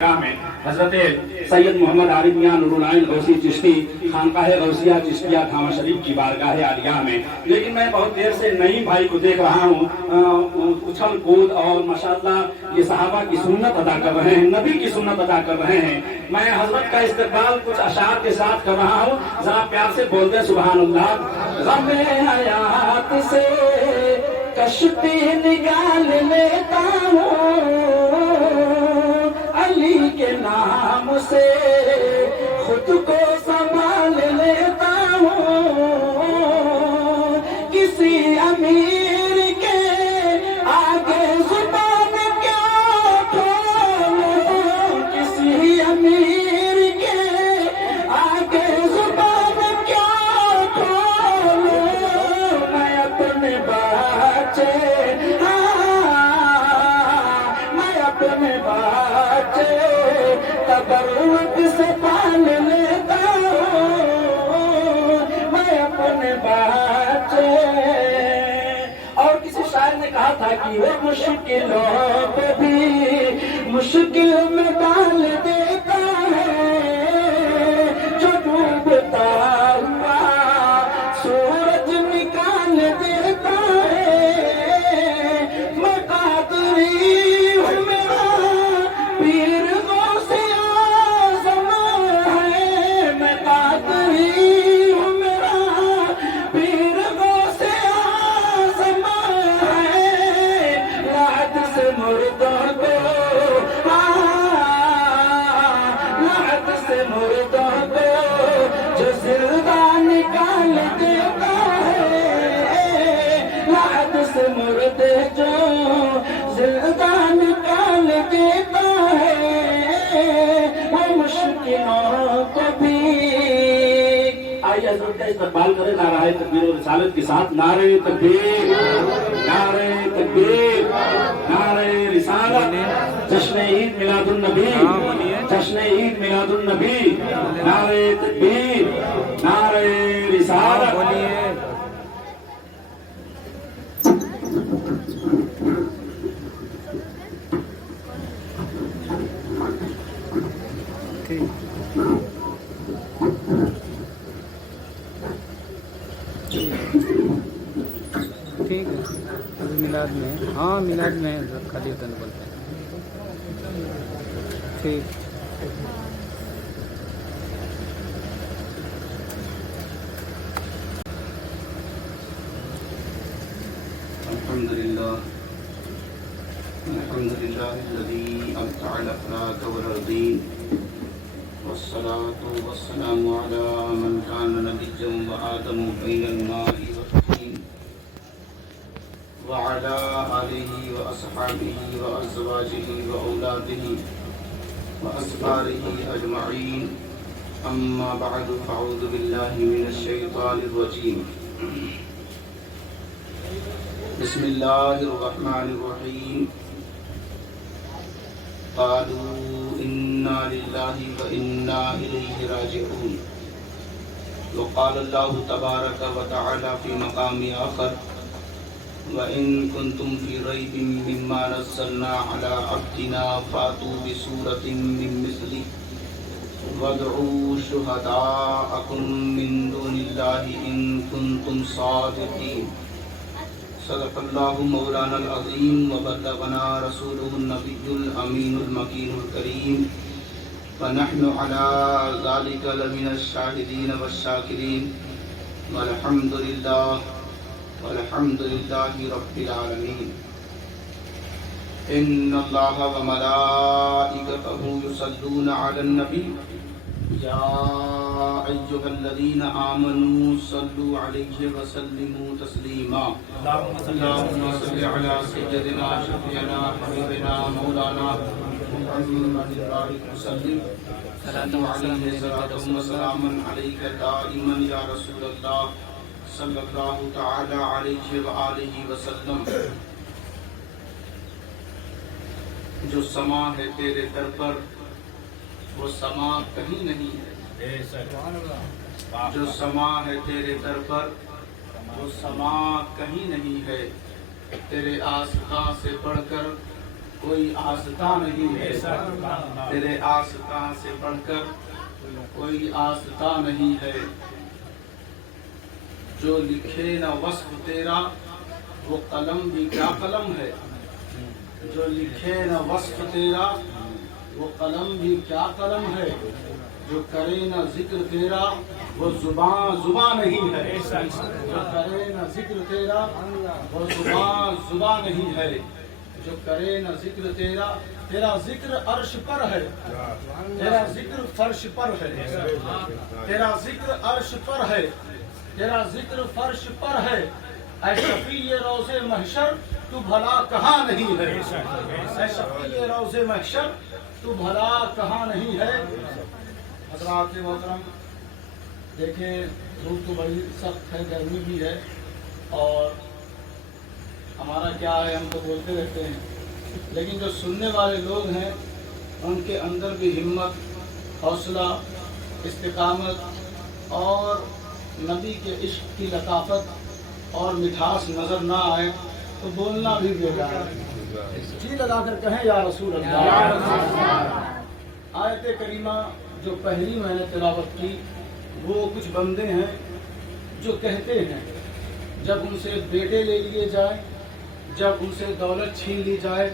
میں حضرت سید محمد عارف میاں نور العین غوثی چشتی خانقاہ غوثیہ چشتیہ تھانہ شریف کی بارگاہ عالیہ میں، لیکن میں بہت دیر سے نئی بھائی کو دیکھ رہا ہوں، اچھل کود اور ماشاءاللہ یہ صحابہ کی سنت ادا کر رہے ہیں، نبی کی سنت ادا کر رہے ہیں۔ میں حضرت کا استقبال کچھ اشعار کے ساتھ کر رہا ہوں، ذرا پیار سے بولتے سبحان اللہ۔ غم حیات سے کشتی نکال لیتا ہوں، علی کے نام سے خود کو سنبھال لیتا ہوں، کسی امیر کے آگے زبان کیا کھولوں، کسی امیر کے آگے زبان کیا کھولوں، میں اپنے بچے میں اپنے بچے تبرک سے پال لیتا ہوں، میں اپنے بچے۔ اور کسی شاعر نے کہا تھا کہ وہ مشکلوں پہ بھی مشکل میں ڈال دیتا ہے، جو ڈوبتا ہوا سورج نکال دیتا ہے، میں قادری ہوں، میرا پیر غوث اعظم ہے، میں قادری ہوں، میرا پیر غوث اعظم ہے، لعد سے مردوں کو لعد سے مردوں کو جو زندہ نکال دیتا ہے، لعد سے مردے جو زندہ نکال دیتا ہے، وہ مشکلوں کو بھی۔ آئیے حضرت کا استقبال کریں نعرہ تکبیر و رسالت کے ساتھ، نعرہ تکبیر، نعرہ تکبیر، نعرہ رسالت، جشن عید میلاد النبی، جشن عید میلاد النبی، نعرہ تکبیر، نعرہ رسالت۔ ٹھیک ہے، ابھی میلاد میں، ہاں میلاد میں خالی ہوتا نہیں بولتے ہیں، ٹھیک۔ الحمد لله الذي أبدع الأخلاق والأرضين، والصلاة والسلام على من كان نبيا وآدم بين الماء والطين، وعلى آله وأصحابه وأزواجه وأولاده وأصحابه أجمعين، أما بعد فأعوذ بالله من الشيطان الرجيم، بسم الله الرحمن الرحيم، قالوا إنا لله وإنا إليه راجعون، وقال الله تبارك وتعالى في مقام آخر، وإن كنتم في ريب مما نزلنا على عبدنا فأتوا بسورة من مثله وادعوا شهداءكم من دون الله إن كنتم صادقين، صدق الله مولانا العظيم، وبلغنا رسوله النبي الأمين المكين الكريم، ونحن على ذلك لمن الشاهدين والشاكرين، والحمد لله رب العالمين۔ إن الله وملائكته يصلون على النبي، يا أيها الذين آمنوا صلوا عليه وسلموا تسليما، اللهم صل على سيدنا شفيعنا حبيبنا مولانا محمد البارك وسلم، عليه صلاة وسلاما عليك دائما يا رسول الله صلی اللہ تعالی علیہ وآلہ وسلم۔ جو سما ہے تیرے در پر وہ سما کہیں نہیں ہے، جو سما ہے تیرے در پر وہ سما کہیں نہیں ہے، تیرے آسخاں سے بڑھ کر کوئی آستہ نہیں ہے، تیرے آستہ سے بڑھ کر کوئی آستہ نہیں ہے، جو لکھے نہ وصف تیرا وہ قلم بھی کیا قلم ہے، جو لکھے نہ وصف تیرا وہ قلم بھی کیا قلم ہے، جو کرے نہ ذکر تیرا وہ زبان نہیں ہے، جو کرے نہ ذکر تیرا وہ زبان نہیں ہے، جو کرے نہ ذکر تیرا، تیرا ذکر عرش پر ہے، تیرا ذکر فرش پر ہے، تیرا ذکر عرش پر ہے، تیرا ذکر فرش پر ہے، اے شفیع روز محشر تو بھلا کہاں نہیں ہے، اے شفیع روز محشر تو بھلا کہاں نہیں ہے۔ حضرات محترم دیکھیں، دھوپ تو بڑی سخت ہے، گرمی بھی ہے، اور ہمارا کیا ہے، ہم تو بولتے رہتے ہیں، لیکن جو سننے والے لوگ ہیں ان کے اندر بھی ہمت، حوصلہ، استقامت اور نبی کے عشق کی لطافت اور مٹھاس نظر نہ آئے تو بولنا بھی بیکار ہے۔ جی لگا کر کہیں یا رسول اللہ۔ آیت کریمہ جو پہلی میں نے تلاوت کی، وہ کچھ بندے ہیں جو کہتے ہیں جب ان سے بیٹے لے لیے جائیں، جب ان سے دولت چھین لی جائے،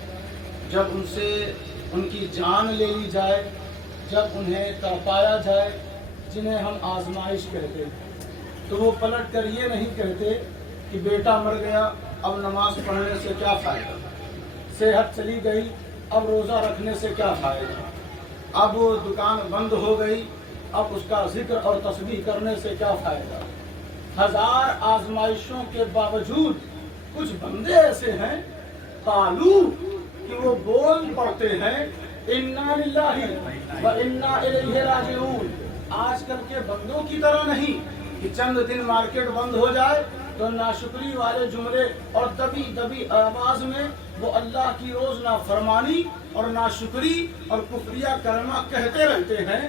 جب ان سے ان کی جان لے لی جائے، جب انہیں تڑپایا جائے، جنہیں ہم آزمائش کہتے ہیں، تو وہ پلٹ کر یہ نہیں کہتے کہ بیٹا مر گیا اب نماز پڑھنے سے کیا فائدہ، صحت چلی گئی اب روزہ رکھنے سے کیا فائدہ، اب دکان بند ہو گئی اب اس کا ذکر اور تسبیح کرنے سے کیا فائدہ۔ ہزار آزمائشوں کے باوجود کچھ بندے ایسے ہیں قالو کہ وہ بول پڑتے ہیں انا للہ و انا الیہ راجعون۔ آج کل کے بندوں کی طرح نہیں کہ چند دن مارکیٹ بند ہو جائے تو ناشکری والے جملے اور دبی دبی آواز میں وہ اللہ کی روز نافرمانی اور ناشکری اور کفریہ کلمہ کہتے رہتے ہیں۔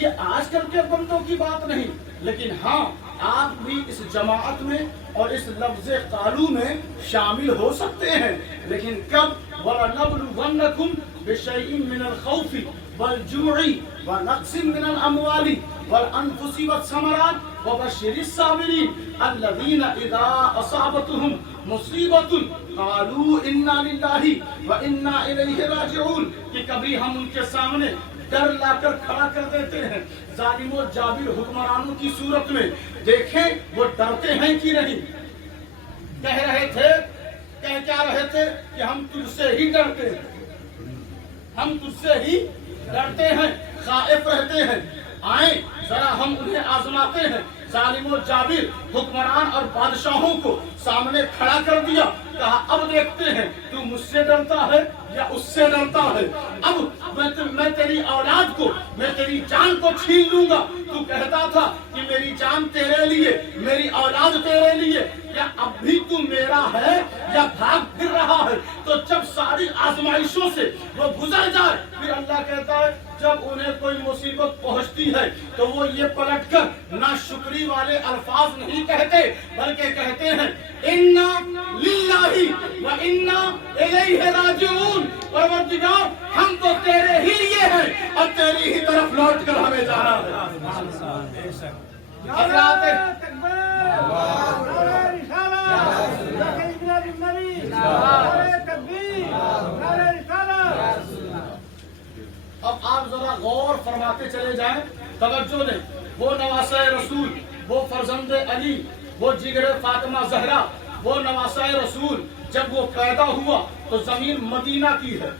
یہ آج کل کے بندوں کی بات نہیں، لیکن ہاں آپ بھی اس جماعت میں اور اس لفظ قالو میں شامل ہو سکتے ہیں، لیکن کب؟ وَلَنَبْلُوَنَّكُمْ بِشَيْءٍ مِّنَ الْخَوْفِ وَالْجُوعِ وَنَقْصٍ مِّنَ الْأَمْوَالِ وَالْأَنفُسِ وَالثَّمَرَاتِ وَبَشِّرِ الصَّابِرِينَ الَّذِينَ إِذَا أَصَابَتْهُمْ مُصِيبَةٌ قَالُوا إِنَّا لِلَّهِ وَإِنَّا إِلَيْهِ رَاجِعُونَ کہ کبھی ہم ان کے سامنے ڈر لا کر کھڑا کر دیتے ہیں، ظالم و جابر حکمرانوں کی صورت میں۔ دیکھیں وہ ڈرتے ہیں کہ نہیں، کہہ رہے تھے، کہہ کیا رہے تھے کہ ہم تجھ سے ہی ڈرتے ہیں، ہم تجھ سے ہی ڈرتے ہیں، خائف رہتے ہیں، آئیں ذرا ہم انہیں آزماتے ہیں۔ ظالم و جابر حکمران اور بادشاہوں کو سامنے کھڑا کر دیا، کہا اب دیکھتے ہیں تو مجھ سے ڈرتا ہے یا اس سے ڈرتا ہے، اب میں تیری اولاد کو، میں تیری جان کو چھین لوں گا۔ تو کہتا تھا کہ میری جان تیرے لیے، میری اولاد تیرے لیے، یا اب بھی تو میرا ہے یا بھاگ پھر رہا ہے؟ تو جب ساری آزمائشوں سے وہ گزر جائے پھر اللہ کہتا ہے جب انہیں کوئی مصیبت پہنچتی ہے تو وہ یہ پلٹ کر ناشکری والے الفاظ نہیں کہتے، بلکہ کہتے ہیں انا للہ و انا الیہ راجعون، پروردگار ہم تو تیرے ہی لیے ہیں اور تیری ہی طرف لوٹ کر ہمیں جانا ہے۔ اب آپ ذرا غور فرماتے چلے جائیں، توجہ دیں، وہ نواسہ رسول، وہ فرزند علی، وہ جگر فاطمہ زہرا، وہ نواسہ رسول، جب وہ پیدا ہوا تو زمین مدینہ کی ہے،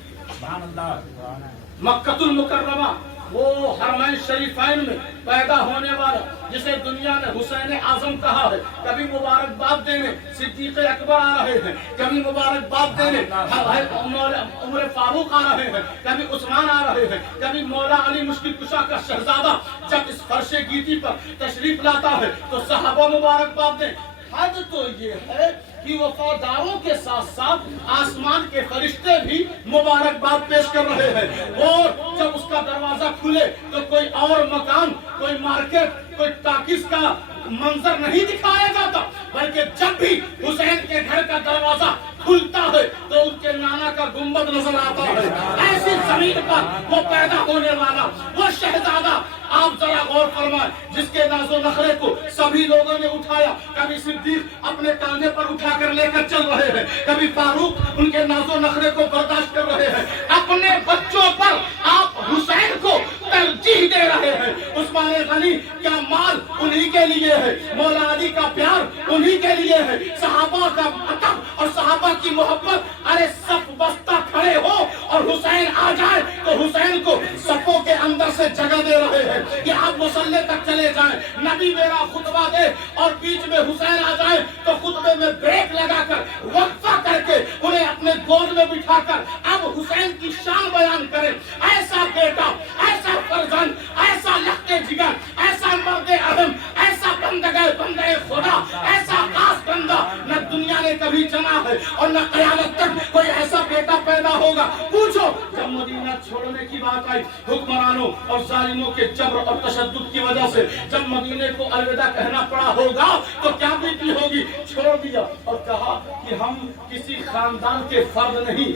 مکہ المکرمہ، وہ حرمین شریفین میں پیدا ہونے والا جسے دنیا نے حسین اعظم کہا ہے، کبھی مبارکباد دینے صدیق اکبر آ رہے ہیں، کبھی مبارکباد دینے عمر فاروق آ رہے ہیں، کبھی عثمان آ رہے ہیں، کبھی مولا علی مشکل کشا کا شہزادہ جب اس فرش گیتی پر تشریف لاتا ہے تو صحابہ مبارکباد دیں۔ حد تو یہ ہے کہ وفاداروں کے ساتھ ساتھ آسمان کے فرشتے بھی مبارکباد پیش کر رہے ہیں، اور جب اس کا دروازہ کھلے تو کوئی اور مکان، کوئی مارکیٹ، کوئی ٹاکس کا منظر نہیں دکھایا جاتا، بلکہ جب بھی حسین کے گھر کا دروازہ کھلتا ہے تو ان کے نانا کا का गुंबद नजर आता है। ऐसी जमीन पर वो पैदा होने वाला वो शहजादा, आप जरा गौर फरमाएं, जिसके नाजो नखरे को सभी लोगों ने उठाया। कभी सिद्दीक अपने कांधे पर उठाकर लेकर चल रहे हैं, कभी फारूक उनके नाजो नखरे को बर्दाश्त कर रहे हैं। अपने बच्चों पर आप हुसैन को तरजीह दे रहे हैं। उस्मान गनी का माल उन्हीं के लिए है, मौला अली का प्यार उन्हीं के लिए है, सहाबा का अदब और सहाबा की मोहब्बत। अरे सब बस्ता खड़े हो और हुसैन आ जाए तो हुसैन को सफों के अंदर से जगह दे रहे हैं कि आप मुसल्ले तक चले जाएं। नबी मेरा खुतबा दे और बीच में हुसैन आ जाए तो खुतबे में ब्रेक लगाकर वक्फा करके उन्हें अपने गोद में बिठाकर अब हुसैन की शान बयान करें। ऐसा बेटा, ऐसा फर्जंद, ऐसा लखते जिगर, ऐसा मर्दे अहम, ऐसा बंदे खुदा, ऐसा खास बंदा न दुनिया ने कभी जना है और न कयामत तक कोई ऐसा बेटा पैदा होगा। पूछो, जब मदीना छोड़ने की बात आई हुक्मरानों और जालिमों के जबर और तशद्दुद की वजह से, जब मदीने को अलविदा कहना पड़ा होगा तो क्या बीती होगी। छोड़ दिया और कहा कि हम किसी खानदान के फर्द नहीं,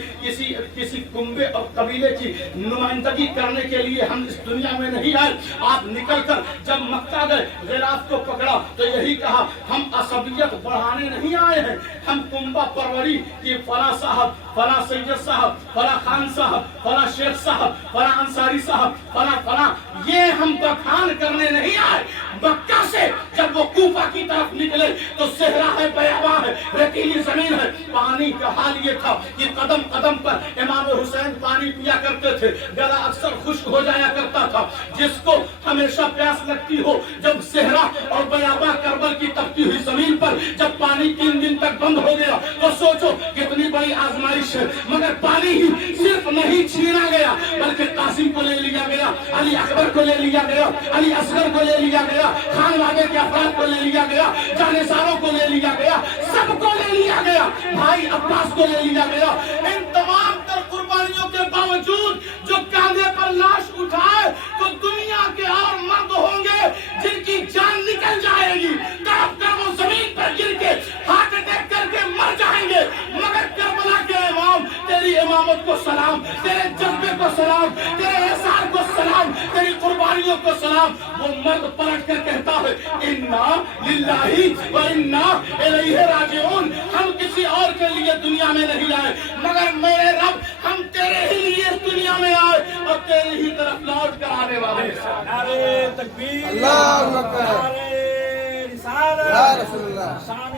किसी कुंबे और कबीले की नुमाइंदगी करने के लिए हम इस दुनिया में नहीं आए। आप निकलकर जब मक्का गए, गिलाफ को पकड़ा तो यही कहा, हम असबियत बढ़ाने नहीं आए हैं, हम कुंबा परवरी की फला साहब, फला सैयद साहब, फला खान साहब, फला शेख साहब, फला अंसारी साहब, फला ये हम बखान करने नहीं आए। मक्का से जब वो कूफा की तरफ निकले तो सेहरा है, बयाबा है, रेतीली जमीन है। पानी का हाल ये था कि कदम कदम पर इमाम हुसैन पानी पिया करते थे, गला अक्सर खुश्क हो जाया करता था। जिसको हमेशा प्यास लगती हो, जब सेहरा और बयाबा करबल की तपती हुई जमीन पर जब पानी 3 दिन तक बंद हो गया तो सोचो कितनी बड़ी आजमाइश है। मगर पानी ही सिर्फ नहीं छीना गया, बल्कि कासिम को ले लिया गया, अली अकबर को ले लिया गया, अली असगर को ले लिया गया, खान वागे के अफराद को ले लिया गया, जानेसारों को ले लिया गया, सबको ले लिया गया, भाई अब्बास को ले लिया गया। इन तमाम तर कुर्बानियों के बावजूद जो कांधे पर लाश उठाए तो दुनिया के और मर्द होंगे जिनकी जान निकल जाएगी, तड़प कर वो जमीन पर गिर के हार्ट अटैक करके मर जाएंगे। मगर करबला के इमाम, तेरी इमामत को सलाम, तेरे जज्बे को सलाम, तेरे एहसान को सलाम, तेरी कुर्बानियों को सलाम। वो मर्द पलट कर कहता है, इन्ना लिल्लाही व इन्ना इलैहि राजिऊन। हम किसी और के लिए दुनिया में नहीं आए, मगर मेरे रब हम तेरे ही लिए इस दुनिया में आए और तेरी ही तरफ लौट कर आने वाले हैं। नारे तकबीर, अल्लाहु अकबर, नारे रिसालत, या रसूलुल्लाह, शान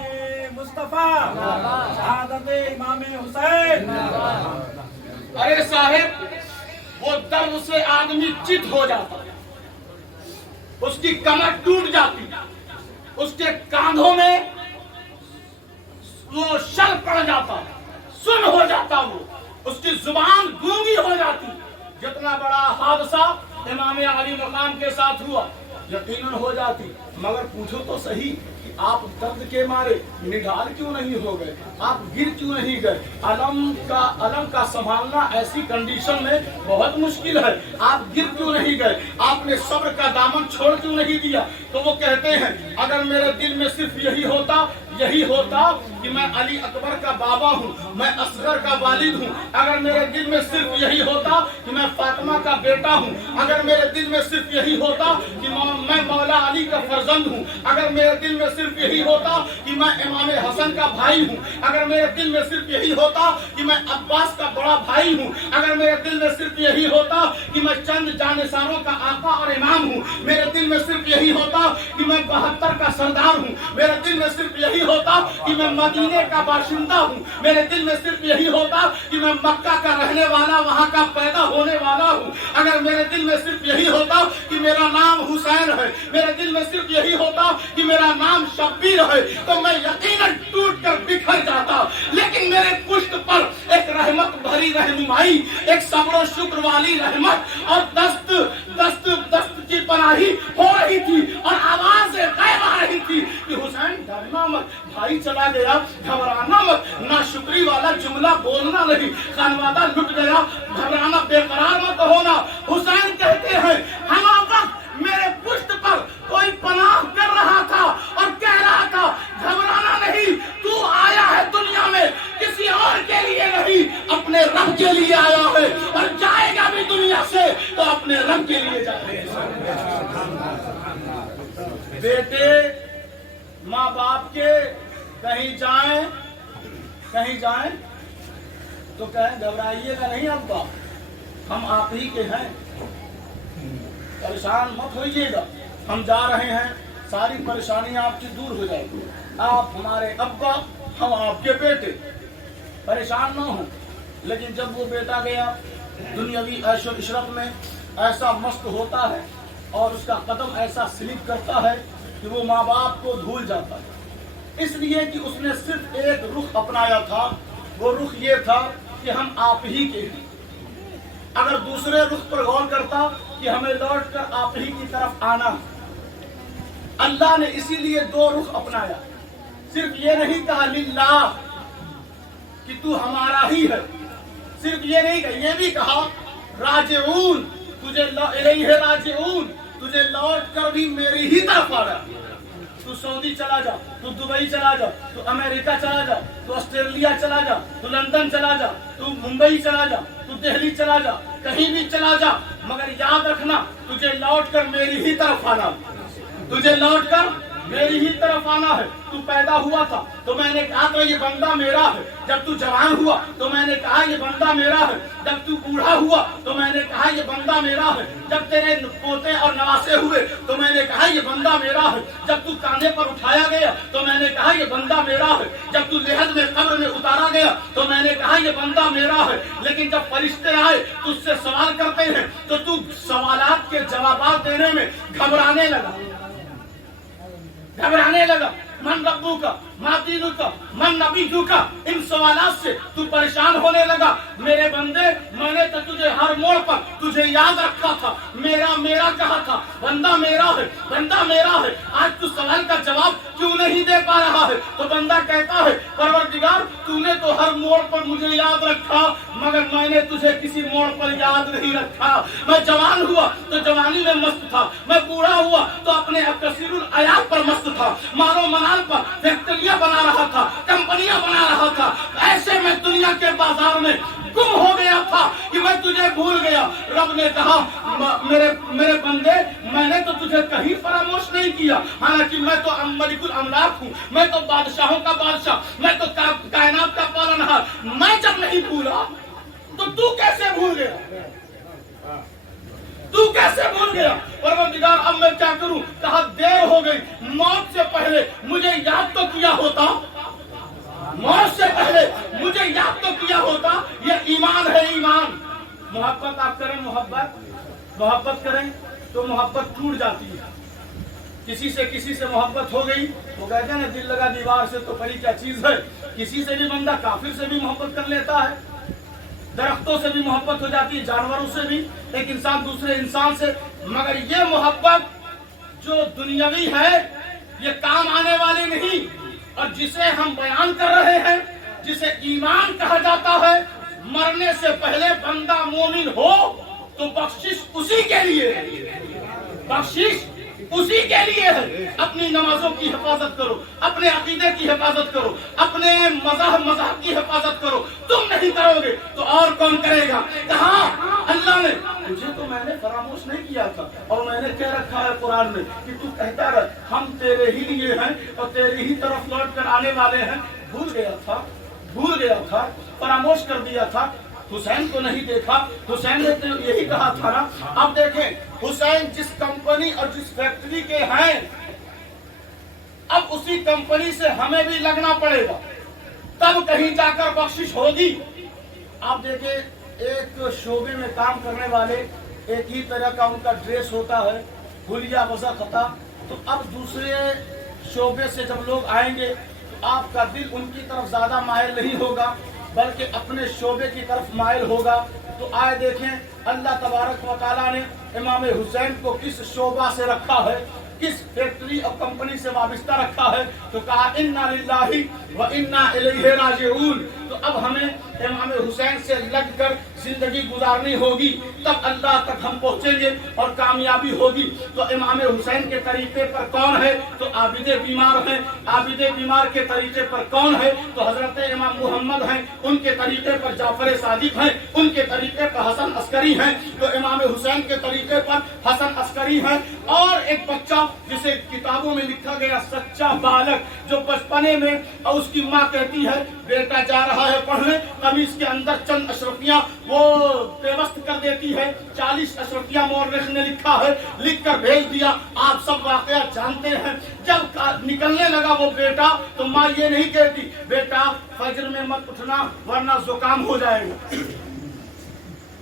मुस्तफा, शहादत इमाम हुसैन। अरे साहिब, वो दर्द से आदमी चित हो जाता, उसकी कमर टूट जाती, उसके कांधों में वो शल पड़ जाता, सुन हो जाता, वो उसकी जुबान गूंगी हो जाती। जितना बड़ा हादसा इमाम अली मकाम के साथ हुआ यकीनन हो जाती। मगर पूछो तो सही कि आप दर्द के मारे निढाल क्यों नहीं हो गए, आप गिर क्यों नहीं गए। अलम का संभालना ऐसी कंडीशन में बहुत मुश्किल है। आप गिर क्यों नहीं गए, आपने सब्र का दामन छोड़ क्यों नहीं दिया। तो वो कहते हैं, अगर मेरे दिल में सिर्फ यही होता कि मैं अली अकबर का बाबा हूँ, मैं असगर का वालिद हूँ, अगर मेरे दिल में सिर्फ यही होता कि मैं फातिमा का बेटा हूँ, अगर मेरे दिल में सिर्फ यही होता कि मैं मौला अली का फर्जंद हूँ, अगर मेरे दिल में सिर्फ यही होता कि मैं इमाम हसन का भाई हूँ, अगर मेरे दिल में सिर्फ यही होता कि मैं अब्बास का बड़ा भाई हूँ, अगर मेरे दिल में सिर्फ यही होता कि मैं चंद जानेसारों का आका और इमाम हूँ, मेरे दिल में सिर्फ यही होता कि मैं 72 का सरदार हूँ, मेरे दिल में सिर्फ यही होता कि मैं मदीने का बाशिंदा हूँ, मेरे दिल में सिर्फ यही होता कि मैं मक्का का रहने वाला, वहाँ का पैदा होने वाला हूँ, अगर मेरे दिल में सिर्फ यही होता कि मेरा नाम हुसैन है, मेरे दिल में सिर्फ यही होता कि मेरा नाम शब्बीर है, तो मैं यकीनन टूट कर बिखर जाता। लेकिन मेरे पुष्ट पर एक रहमत भरी रहनुमाई, एक सब्र और शुक्र वाली रहमत और दस्त की पनाही हो रही थी और आवाज़ें गैब आ रही थी कि हुसैन डरना मत, भाई चला गया, घबराना मत, नाशुक्री वाला जुमला बोलना नहीं, खानवादा लुट गया, घबराना, बेकरार मत होना। हुसैन कहते हैं, हम वक्त मेरे पुष्ट पर कोई पनाह कर रहा था और कह रहा था, घबराना नहीं, तू आया है दुनिया में किसी और के लिए नहीं, अपने रब के लिए जाते हैं। बेटे माँ बाप के कहीं जाएं तो कहें घबराइएगा नहीं अब्बा, हम आप ही के हैं, परेशान मत होइएगा, हम जा रहे हैं, सारी परेशानियां आपकी दूर हो जाएगी, आप हमारे अब्बा, हम आपके बेटे, परेशान ना हो। लेकिन जब वो बेटा गया दुनियावी ऐशो इशरत में ऐसा मस्त होता है और उसका कदम ऐसा स्लिप करता है कि वो माँ बाप को भूल जाता है, इसलिए कि उसने सिर्फ एक रुख अपनाया था, वो रुख ये था कि हम आप ही के हैं। अगर दूसरे रुख पर गौर करता कि हमें लौट कर आप ही की तरफ आना, अल्लाह ने इसीलिए दो रुख अपनाया, सिर्फ ये नहीं कहा लिल्लाह कि तू हमारा ही है, सिर्फ ये नहीं कहा, ये भी कहा राजिऊन, तुझे इलैहि राजिऊन, तुझे लौट कर भी मेरी ही तरफ आना। तू सऊदी चला जा, तू दुबई चला जा, तू अमेरिका चला जा, तू ऑस्ट्रेलिया चला जा, तू लंदन चला जा, तू मुंबई चला जा, तू दिल्ली चला जा, कहीं भी चला जा, मगर याद रखना तुझे लौट कर मेरी ही तरफ आना, तुझे लौट कर मेरी ही तरफ आना है। तू पैदा हुआ था तो मैंने कहा तो ये बंदा मेरा है, जब तू जवान हुआ तो मैंने कहा ये बंदा मेरा है, जब तू बूढ़ा हुआ तो मैंने कहा ये बंदा मेरा है, जब तेरे पोते और नवासे हुए तो मैंने कहा ये बंदा मेरा है, जब तू कांधे पर उठाया गया तो मैंने कहा ये बंदा मेरा है, जब तू लेहद में कब्र में उतारा गया तो मैंने कहा ये बंदा मेरा है। लेकिन जब फरिश्ते आए तुझसे सवाल करते हैं तो तू सवालात के जवाब देने में घबराने लगा, मन रब्बू का, मातीनू का, मन नबीजू का, इन सवालात से तू परेशान होने लगा। मेरे बंदे, मैंने तो तुझे हर मोड़ पर तुझे याद रखा था, मेरा कहा था, बंदा मेरा है, बंदा मेरा है, आज तू सवाल का जवाब क्यों नहीं दे पा रहा है? तो बंदा कहता है परवरदिगार तूने तो हर मोड़ पर मुझे याद रखा, मगर मैंने तुझे किसी मोड़ पर याद नहीं रखा। मैं जवान हुआ तो जवानी में मस्त था, मैं बूढ़ा हुआ तो अपने तस्वीरुल आयात पर मस्त था, मारो मनाल पर फैक्ट्रियां बना रहा था, कंपनियां बना रहा था, ऐसे में दुनिया के बाजार में गुम हो गया था कि मैं तुझे भूल गया। रब ने कहा मेरे बंदे, मैंने तो तुझे कहीं फरामोश नहीं किया, हालांकि मैं तो मलिकुल अमलाक हूँ, मैं तो बादशाहों का बादशाह, मैं तो कायनात का पालनहार, मैं जब नहीं भूला तो तू कैसे भूल गया? तू कैसे भूल गया? परवरदिगार अब मैं क्या करूं? कहा देर हो गई, मौत से पहले मुझे याद तो किया होता, मौत से पहले मुझे याद तो किया होता। ये ईमान है, ईमान। मोहब्बत आप करें, मोहब्बत करें तो मोहब्बत टूट जाती है। किसी से मोहब्बत हो गई तो कहते हैं ना दिल लगा दीवार से तो परी क्या चीज है। किसी से भी बंदा काफिर से भी मोहब्बत कर लेता है, दरख्तों से भी मोहब्बत हो जाती है, जानवरों से भी, एक इंसान दूसरे इंसान से। मगर ये मोहब्बत जो दुनियावी है ये काम आने वाली नहीं, और जिसे हम बयान कर रहे हैं, जिसे ईमान कहा जाता है, मरने से पहले बंदा मोमिन हो तो बख्शिश उसी के लिए है, बख्शिश उसी के लिए है। अपनी नमाजों की हिफाजत करो, अपने अकीदे की हिफाजत करो, अपने मज़हब की हिफाजत करो। तुम नहीं करोगे तो और कौन करेगा? कहा अल्लाह ने तुझे तो मैंने फरामोश नहीं किया था, और मैंने कह रखा है कुरान में कि तू कहता रह हम तेरे ही लिए हैं और तेरी ही तरफ लौट कर आने वाले हैं। भूल गया था, फरामोश कर दिया था। हुसैन को नहीं देखा, हुसैन ने तो यही कहा था ना। अब देखें हुसैन जिस कंपनी और जिस फैक्ट्री के हैं, अब उसी कंपनी से हमें भी लगना पड़ेगा, तब कहीं जाकर बख्शिश होगी। आप देखें एक शोबे में काम करने वाले एक ही तरह का उनका ड्रेस होता है, हुलिया वज़ा खता। तो अब दूसरे शोबे से जब लोग आएंगे तो आपका दिल उनकी तरफ ज्यादा मायल नहीं होगा, बल्कि अपने शोबे की तरफ मायल होगा। तो आए देखें अल्लाह तबारक व तआला ने इमाम हुसैन को किस शोबा से रखा है, किस फैक्ट्री और कंपनी से वाबस्ता रखा है। तो कहा इन्ना लिल्लाहि व इन्ना इलैहि राजिऊन, تو اب ہمیں امام حسین سے لگ کر زندگی گزارنی ہوگی، تب اللہ تک ہم پہنچیں گے اور کامیابی ہوگی۔ تو امام حسین کے طریقے پر کون ہے؟ تو عابد بیمار ہیں۔ عابد بیمار کے طریقے پر کون ہے؟ تو حضرت امام محمد ہیں۔ ان کے طریقے پر جعفر صادق ہیں، ان کے طریقے پر حسن عسکری ہیں، تو امام حسین کے طریقے پر حسن عسکری ہیں۔ اور ایک بچہ جسے کتابوں میں لکھا گیا سچا بالغ، جو بچپنے میں اور اس کی ماں کہتی ہے بیٹا جا رہا ہے پڑھنے، قمیص کے اندر چند اشرفیاں وہ پیوست کر دیتی ہے، 40 اشرفیاں مورخ نے لکھا ہے، لکھ کر بھیج دیا۔ آپ سب واقعہ جانتے ہیں۔ جب نکلنے لگا وہ بیٹا تو ماں یہ نہیں کہتی بیٹا فجر میں مت اٹھنا ورنہ زکام ہو جائے گا،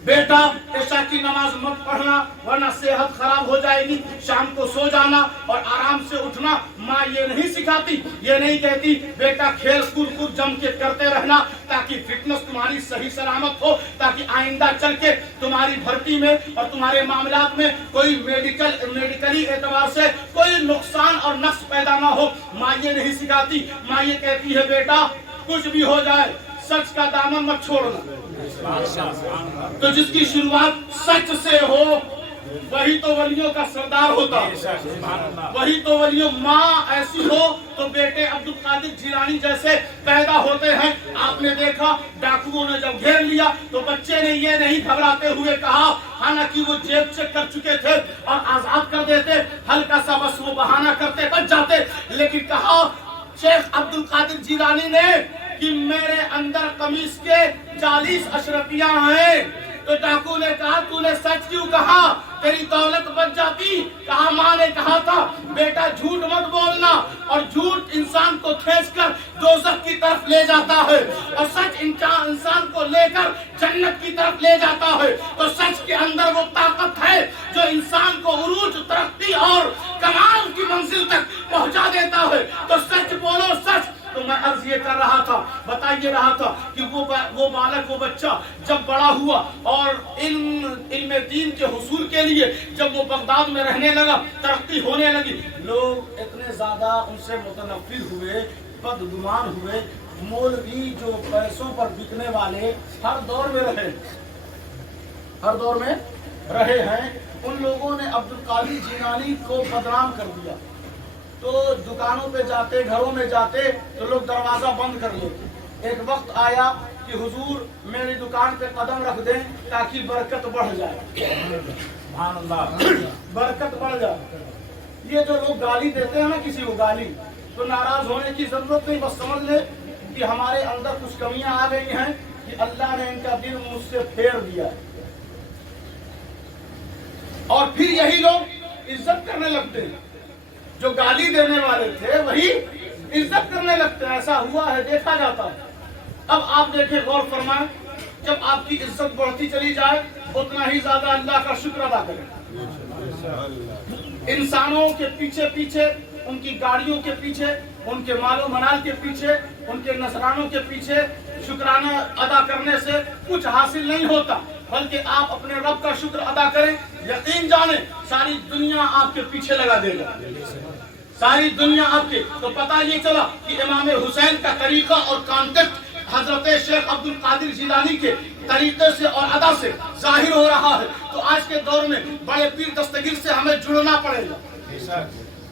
بیٹا عشاء کی نماز مت پڑھنا ورنہ صحت خراب ہو جائے گی، شام کو سو جانا اور آرام سے اٹھنا۔ ماں یہ نہیں سکھاتی، یہ نہیں کہتی بیٹا کھیل کود جم کے کرتے رہنا تاکہ فٹنس تمہاری صحیح سلامت ہو، تاکہ آئندہ چل کے تمہاری بھرتی میں اور تمہارے معاملات میں کوئی میڈیکلی اعتبار سے کوئی نقصان اور نقص پیدا نہ ہو۔ ماں یہ نہیں سکھاتی، ماں یہ کہتی ہے بیٹا کچھ بھی ہو جائے سچ کا دامن مت چھوڑنا۔ تو جس کی شروعات سچ سے ہو وہی تو ولیوں کا سردار ہوتا ہے، وہی تو ولیوں۔ ماں ایسی ہو تو بیٹے عبد القادر جیلانی جیسے پیدا ہوتے ہیں۔ آپ نے دیکھا ڈاکوؤں نے جب گھیر لیا تو بچے نے یہ نہیں گھبراتے ہوئے کہا، حالانکہ وہ جیب چیک کر چکے تھے اور آزاد کر دیتے، ہلکا سا بس وہ بہانہ کرتے بچ جاتے، لیکن کہا شیخ عبد القادر جیلانی نے کہ میرے اندر قمیص کے 40 اشرفیاں ہیں۔ تو ڈاکو نے کہا تو نے سچ کیوں کہا، تیری دولت بچ جاتی۔ کہا ماں نے کہا تھا بیٹا جھوٹ مت بولنا، اور جھوٹ انسان کو کھینچ کر دوزخ کی طرف لے جاتا ہے اور سچ انسان کو لے کر جنت کی طرف لے جاتا ہے۔ تو سچ کے اندر وہ طاقت ہے جو انسان کو عروج، ترقی اور کمال کی منزل تک پہنچا دیتا ہے۔ تو سچ بولو سچ۔ تو میں عرض یہ کر رہا تھا، بتا یہ رہا تھا کہ وہ بالغ، وہ بچہ جب بڑا ہوا اور علم دین کے حصول کے لیے جب وہ بغداد میں رہنے لگا، ترقی ہونے لگی، لوگ اتنے زیادہ ان سے متنفر ہوئے، بدگمان ہوئے۔ مولوی جو پیسوں پر بکنے والے ہر دور میں رہے ہیں، ان لوگوں نے عبد القادر جیلانی کو بدنام کر دیا۔ تو دکانوں پہ جاتے، گھروں میں جاتے تو لوگ دروازہ بند کر لیتے۔ ایک وقت آیا کہ حضور میری دکان پہ قدم رکھ دیں تاکہ برکت بڑھ جائے، سبحان اللہ، برکت بڑھ جائے۔ یہ جو لوگ گالی دیتے ہیں نا کسی کو گالی، تو ناراض ہونے کی ضرورت نہیں، بس سمجھ لے کہ ہمارے اندر کچھ کمیاں آ گئی ہیں کہ اللہ نے ان کا دل مجھ سے پھیر دیا، اور پھر یہی لوگ عزت کرنے لگتے ہیں۔ جو گالی دینے والے تھے وہی عزت کرنے لگتے ہیں۔ ایسا ہوا ہے، دیکھا جاتا ہے۔ اب آپ دیکھیں، غور فرمائیں، جب آپ کی عزت بڑھتی چلی جائے اتنا ہی زیادہ اللہ کا شکر ادا کریں۔ انسانوں کے پیچھے پیچھے، ان کی گاڑیوں کے پیچھے، ان کے مال و منال کے پیچھے، ان کے نذرانوں کے پیچھے شکرانہ ادا کرنے سے کچھ حاصل نہیں ہوتا، بلکہ آپ اپنے رب کا شکر ادا کریں۔ یقین جانیں ساری دنیا آپ کے پیچھے لگا دے گا، ساری دنیا آپ کے۔ تو پتہ یہ چلا کہ امام حسین کا طریقہ اور کانٹیکٹ حضرت شیخ عبد القادر جیلانی کے طریقے سے اور ادا سے ظاہر ہو رہا ہے۔ تو آج کے دور میں بڑے پیر دستگیر سے ہمیں جڑنا پڑے گا،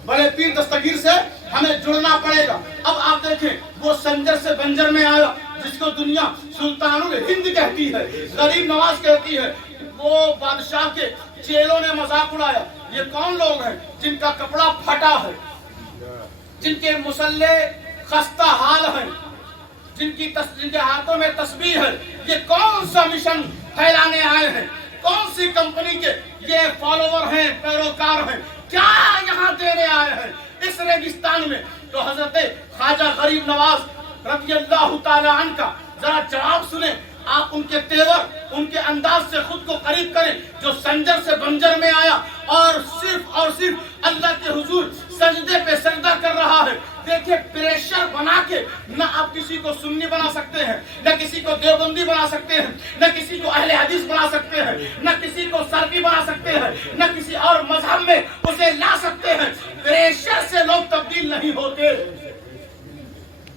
بڑے پیر دستگیر سے ہمیں جڑنا پڑے گا۔ اب آپ دیکھیں وہ سنجر سے بنجر میں آیا، جس کو دنیا سلطان الہند کہتی ہے، غریب نواز کہتی ہے، وہ بادشاہ کے چیلوں نے مذاق اڑایا۔ یہ کون لوگ ہیں جن کا کپڑا پھٹا ہے، جن کے مسلح خستہ حال ہیں، جن کے ہاتھوں میں تسبیح ہے؟ یہ کون سا مشن پھیلانے آئے ہیں؟ کون سی کمپنی کے یہ فالوور ہیں، پیروکار ہیں؟ کیا یہاں دینے آئے ہیں اس ریگستان میں؟ تو حضرت خواجہ غریب نواز رضی اللہ تعالی عنہ کا ذرا جواب سنیں۔ آپ ان کے تیور، ان کے انداز سے خود کو قریب کریں، جو سنجر سے بنجر میں آیا اور صرف اللہ کے حضور سجدے پہ سجدہ کر رہا ہے۔ دیکھیں پریشر بنا کے نہ آپ کسی کو سنی بنا سکتے ہیں، نہ کسی کو دیوبندی بنا سکتے ہیں، نہ کسی کو اہل حدیث بنا سکتے ہیں، نہ کسی کو سلفی بنا سکتے ہیں، نہ کسی اور مذہب میں اسے لا سکتے ہیں۔ پریشر سے لوگ تبدیل نہیں ہوتے،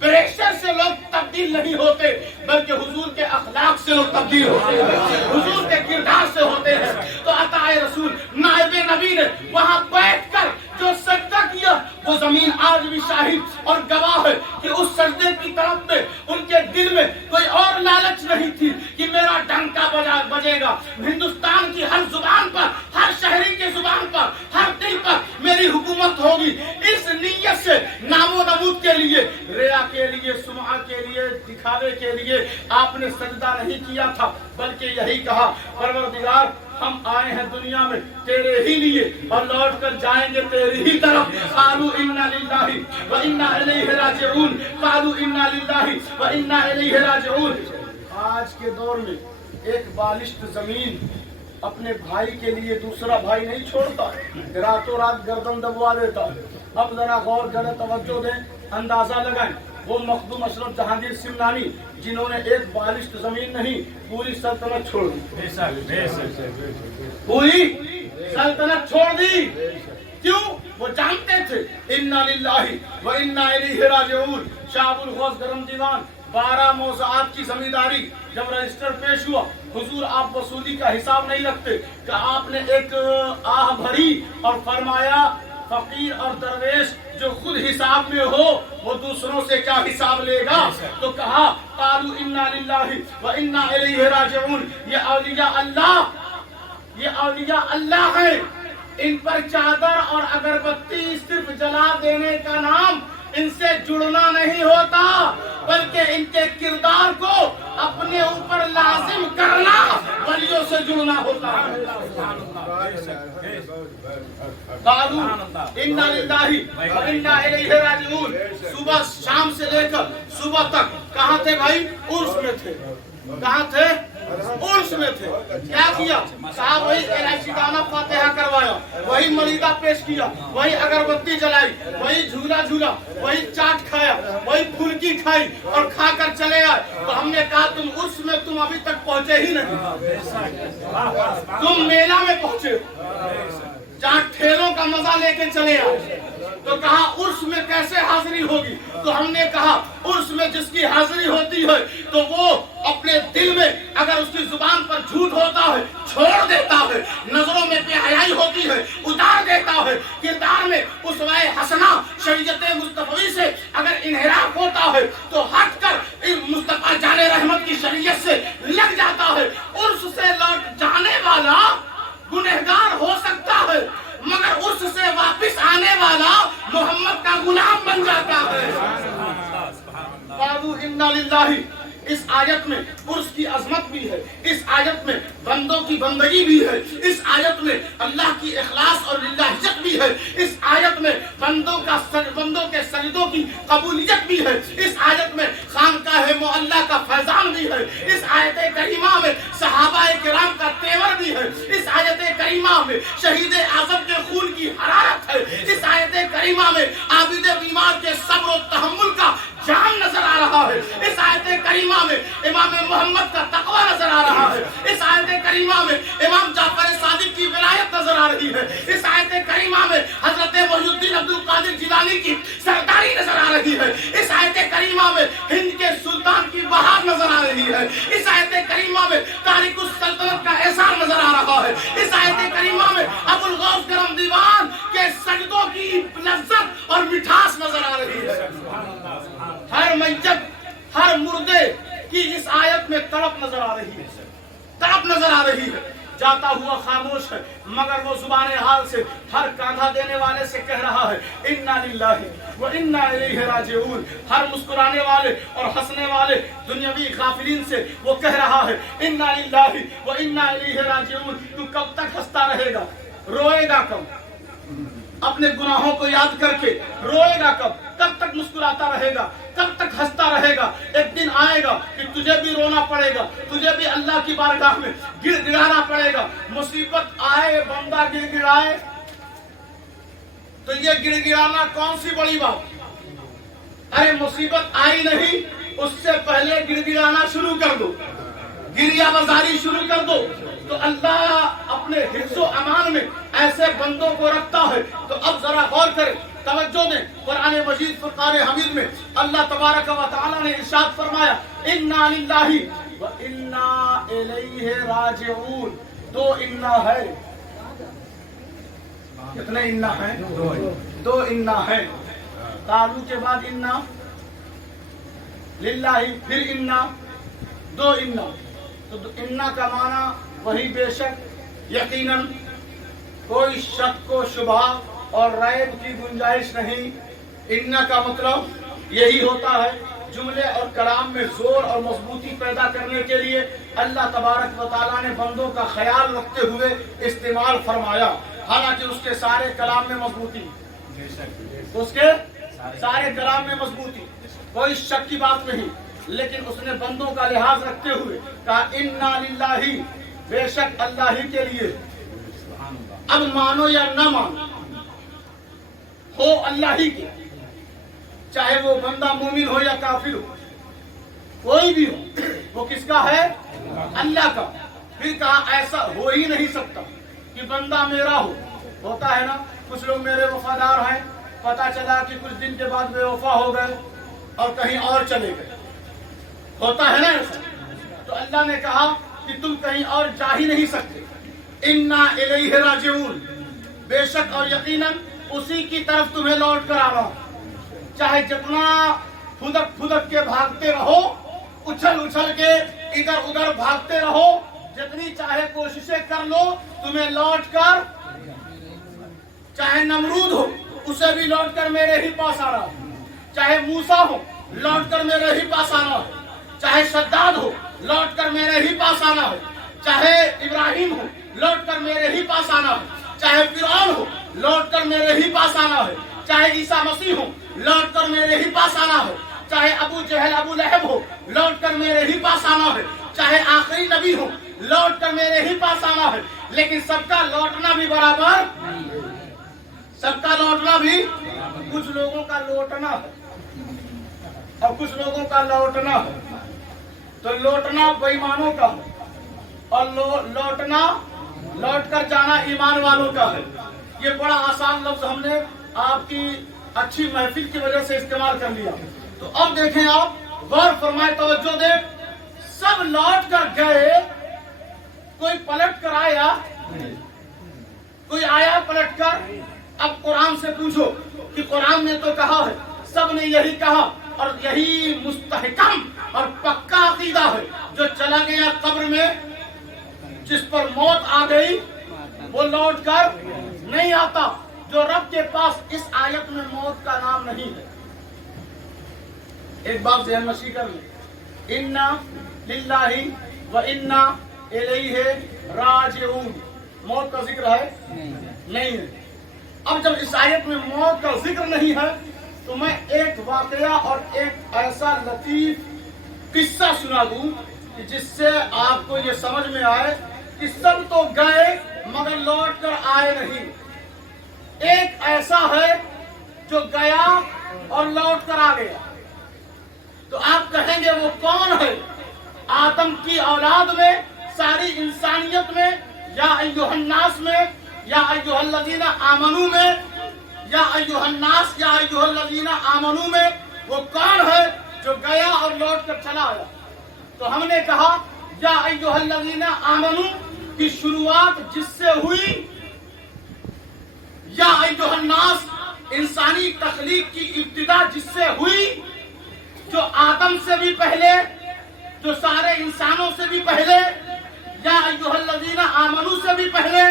प्रेशर से लोग तब्दील नहीं होते, बल्कि हुजूर के अखलाक से लोग तब्दील होते हैं, हुजूर के किरदार से होते हैं। तो अताए रसूल नायब नबी ने वहां बैठकर जो सजदा किया, वो जमीन आज भी शाहिद और गवाह है कि उस सजदे की तरफ में उनके दिल में कोई और लालच नहीं थी कि मेरा डंका बजेगा, हिंदुस्तान की हर जुबान पर, हर शहरी के जुबान पर, हर दिल पर मेरी हुकूमत होगी। इस नीयत से नामो नमूद के लिए, रिया के लिए, सुमा के लिए, दिखावे के लिए आपने सजदा नहीं किया था, बल्कि यही कहा, परवरदिगार हम आए हैं दुनिया में तेरे ही लिए और लौट कर जाएंगे तेरी ही तरफ। कालू इन्ना लिल्लाहि व इन्ना इलैहि राजिऊन, कालू इन्ना लिल्लाहि व इन्ना इलैहि राजिऊन। आज के दौर में एक बालिश्त जमीन अपने भाई के लिए दूसरा भाई नहीं छोड़ता, रातों रात गर्दन दबवा देता। अब जरा गौर करें, तवज्जो दें, अंदाजा लगाएं, वो मखदूम अशरफ जहांगीर सिमनानी जिन्होंने एक बालिश्त जमीन नहीं पूरी सल्तनत छोड़ दी, पूरी सल्तनत छोड़ दी। क्यों? वो जानते थे इन्ना लिल्लाहि व इन्ना इलैहि राजिऊन। शाहुल गौस गरम दीवान 12 मौज़ूआत की जमींदारी जब रजिस्टर पेश हुआ, हुजूर आप वसूली का हिसाब नहीं रखते, कि आपने एक आह भरी और फरमाया फकीर और दरवेश जो खुद हिसाब में हो वो दूसरों से क्या हिसाब लेगा। तो कहा कालू इन्ना लिल्लाहि व इन्ना इलैहि राजिऊन। ये औलिया अल्लाह है, इन पर चादर और अगरबत्ती सिर्फ जला देने का नाम इनसे जुड़ना नहीं होता, बल्कि इनके किरदार को अपने ऊपर लाजिम करना वलियों से जुड़ना होता है। कालू इन्ना लिल्लाहि व इन्ना इलैहि राजिऊन। सुबह शाम से लेकर सुबह तक कहाँ थे भाई? उर्स में थे। कहाँ थे? उर्स में थे। क्या किया? कहा वही इलाशिदाना फातिहा करवाया, वही मलीदा पेश किया, वही अगरबत्ती जलाई, वही झूला झूला, वही चाट खाया, वही फुल्की खाई और खाकर चले आए। तो हमने कहा तुम उर्स में तुम अभी तक पहुंचे ही नहीं, तुम मेला में पहुंचे जहाँ ठेलों का मजा लेके चले आए। तो कहा उर्स में कैसे हाजिरी होगी? तो हमने कहा उर्स में जिसकी हाजिरी होती है तो वो अपने दिल में अगर उसकी जुबान पर झूठ होता है छोड़ देता है, नजरों में बेहयाई होती है उतार देता है, किरदार में उसवाए हसना शरीयत मुस्तफवी से अगर इन्हिराफ होता है तो हटकर इस मुस्तफा जाने रहमत की शरीयत से लग जाता है। उर्स से लौट जाने वाला गुनहगार हो सकता है, मगर उससे वापस आने वाला मोहम्मद का गुलाम बन जाता है। कालू इन्ना लिल्लाहि। इस आयत में उर्स की अजमत भी है, इस आयत में बंदों की बंदगी भी है, इस आयत में अल्लाह की इखलास और लिल्लाहियत भी है, इस आयत में बंदों के सजदों की कबूलियत भी है, इस आयत में खानकाह मुअल्ला का फैजान भी है, इस आयत करीमा में सहाबाए किराम का तेवर भी है, इस आयत करीमा में शहीद आजम के खून की हरारत है, इस आयत करीमा में आबिद बीमार के सब्र और तहम्मुल का जाम नजर आ रहा है, इस आयत करीमा में इमाम मोहम्मद का तकवा नजर आ रहा है, इस आयत करीमा में इमाम जाफर सादिक की विलायत नजर आ रही है, इस आयत करीमा में हजरत मोहिउद्दीन अब्दुल कादिर जिलानी की सरदारी नजर आ रही है, इस आयत करीमा में हिंद के सुल्तान की बहार नजर आ रही है, इस आयत करीमा में तारिकुस सल्तनत का एहसान नजर आ रहा है, इस आयत करीमा में अबुल गौस करम दीवान के सजदों की लज्जत और मिठास नजर आ रही है। हर मैयत, हर मुर्दे की इस आयत में तड़प नजर आ रही है, तड़प नजर आ रही है। जाता हुआ खामोश है, मगर वो जुबान हाल से हर कांधा देने वाले से कह रहा है इन्ना लिल्लाहि व इन्ना इलैहि राजिऊन। हर मुस्कुराने वाले और हंसने वाले दुनियावी गाफिलीन से वो कह रहा है इन्ना लिल्लाहि व इन्ना इलैहि राजिऊन। तू कब तक हंसता रहेगा? रोएगा कब? अपने गुनाहों को याद करके रोएगा कब? कब तक मुस्कुराता रहेगा? कब तक हंसता रहेगा? एक दिन आएगा कि तुझे भी रोना पड़ेगा, तुझे भी अल्लाह की बारगाह में गिड़गिड़ाना पड़ेगा। मुसीबत आए बंदा गिड़गिड़ाए तो ये गिड़गिड़ाना कौन सी बड़ी बात? अरे मुसीबत आई नहीं उससे पहले गिड़गिड़ाना शुरू कर दो, गिरिया बाजारी शुरू कर दो, तो अल्लाह अपने हिफ्ज़ो अमान में ऐसे बंदों को रखता है। तो अब जरा गौर करें, तवज्जो दें, कुरान मजीद फुरकान हमीद में अल्लाह तबारक व तआला ने इरशाद फरमाया इन्ना लिल्लाहि व इन्ना इलैहि राजिऊन। 2 इन्ना है। कितने इन्ना है? 2 इन्ना है। तालू के बाद इन्ना, लिल्लाहि, फिर इन्ना, 2 इन्ना। तो इन्ना का माना वही बेशक, यकीनन, कोई शक को शुबा और रैब की गुंजाइश नहीं। इन्ना का मतलब यही होता है। जुमले और कलाम में जोर और मजबूती पैदा करने के लिए अल्लाह तबारक व तआला ने बंदों का ख्याल रखते हुए इस्तेमाल फरमाया। हालांकि उसके सारे कलाम में मजबूती, उसके सारे कलाम में मजबूती, कोई शक की बात नहीं, लेकिन उसने बंदों का लिहाज रखते हुए कहा इन्ना लिल्लाहि, बेशक अल्लाह ही के लिए। अब मानो या न मानो, हो अल्लाह ही के, चाहे वो बंदा मोमिन हो या काफिर हो, कोई भी हो, वो किसका है? अल्लाह का। फिर कहा ऐसा हो ही नहीं सकता कि बंदा मेरा हो। होता है ना, कुछ लोग मेरे वफादार हैं, पता चला कि कुछ दिन के बाद बेवफा हो गए और कहीं और चले गए। होता है ना ऐसा। तो अल्लाह ने कहा कि तुम कहीं और जा ही नहीं सकते। इन्ना इलैहि राजिऊन, बेशक और यकीनन उसी की तरफ तुम्हें लौट कर आना। चाहे जितना फुदक फुदक के भागते रहो, उछल उछल के इधर उधर भागते रहो, जितनी चाहे कोशिशें कर लो, तुम्हें लौट कर, चाहे नमरूद हो उसे भी लौट कर मेरे ही पास आना है, चाहे मूसा हो लौट कर मेरे ही पास आना है, चाहे शद्दाद हो लौट कर मेरे ही पास आना है, चाहे इब्राहिम हो लौट कर मेरे ही पास आना है, चाहे फिरौन हो लौट कर मेरे ही पास आना है, चाहे ईसा मसीह हो लौट कर मेरे ही पास आना है, चाहे अबू जहल अबू लहब हो लौट कर मेरे ही पास आना है, चाहे आखिरी नबी हो लौट कर मेरे ही पास आना है। लेकिन सबका लौटना भी बराबर, सबका लौटना भी, कुछ लोगों का लौटना है और कुछ लोगों का लौटना है। तो लौटना बेईमानों का है और लौटना, लौट कर जाना ईमान वालों का है। ये बड़ा आसान लफ्ज हमने आपकी अच्छी महफिल की वजह से इस्तेमाल कर लिया। तो अब देखें आप, गौर फरमाए, तवज्जो दे, सब लौट कर गए, कोई पलट कर आया, कोई आया पलट कर। अब कुरान से पूछो कि कुरान ने तो कहा है, सब ने यही कहा और यही मुस्तहकम और पक्का अकीदा है। जो चला गया कब्र में, जिस पर मौत आ गई, वो लौट कर नहीं आता। जो रब के पास इस आयत में मौत का नाम नहीं है। एक बात ज़हन नशीं कर ले, इन्ना लिल्लाहि व इन्ना इलैहि राजिऊन। मौत का जिक्र है? नहीं है। अब जब इस आयत में मौत का जिक्र नहीं है, तो मैं एक वाकया और एक ऐसा लतीफ किस्सा सुना दूं कि जिससे आपको ये समझ में आए कि सब तो गए मगर लौट कर आए नहीं। एक ऐसा है जो गया और लौट कर आ गया। तो आप कहेंगे वो कौन है? आदम की औलाद में, सारी इंसानियत में, या अय्युहन्नास में, या अय्युहल्लज़ीना आमनू में, या अय्युहन्नास या अय्युहल्लज़ीना आमनू में, वो कौन है जो गया और लौट कर चला आया? तो हमने कहा या अय्युहल्लज़ीना आमनू की शुरुआत जिससे हुई, या अय्युहन्नास इंसानी तख्लीक की इब्तिदा जिससे हुई, जो आदम से भी पहले, जो सारे इंसानों से भी पहले, या अय्युहल्लज़ीना आमनू से भी पहले,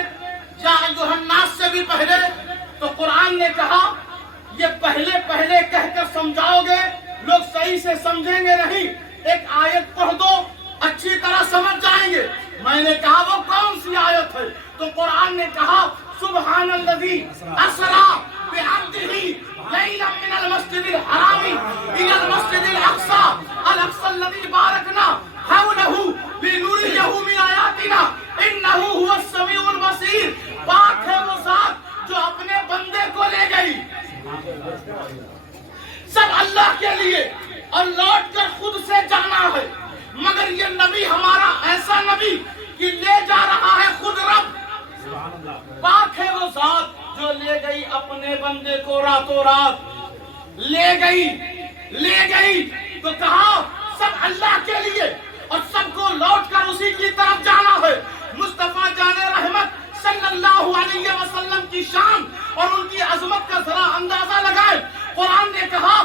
या अय्युहन्नास से भी पहले। तो कुरान ने कहा ये पहले पहले कहकर समझाओगे, लोग सही से समझेंगे नहीं। एक आयत पढ़ दो, अच्छी तरह समझ जाएंगे। मैंने कहा वो कौन सी आयत है? तो कुरान ने कहा सुब्हानल्लज़ी असरा बिअब्दिही लैलन मिनल मस्जिदिल हरामी इलल मस्जिदिल अक़सा अल-अक़सल्लज़ी बारकना हौलहु लिनुरियहु मिन आयातिना इन्नहु हुवस समीउल बसीर। पाक है वो ज़ात जो अपने बंदे को ले गई, सब अल्लाह के लिए, और लौट कर खुद से जाना है। मगर ये नबी हमारा ऐसा नबी कि ले जा रहा है खुद रब। पाक है वो ज़ात जो ले गई अपने बंदे को रातों रात, ले गई لے گئی تو کہا سب اللہ کے لیے اور سب کو لوٹ کر اسی کی طرف جانا ہے. مصطفیٰ جان رحمت صلی اللہ علیہ وسلم کی شان اور ان کی عظمت کا ذرا اندازہ لگائے. قرآن نے کہا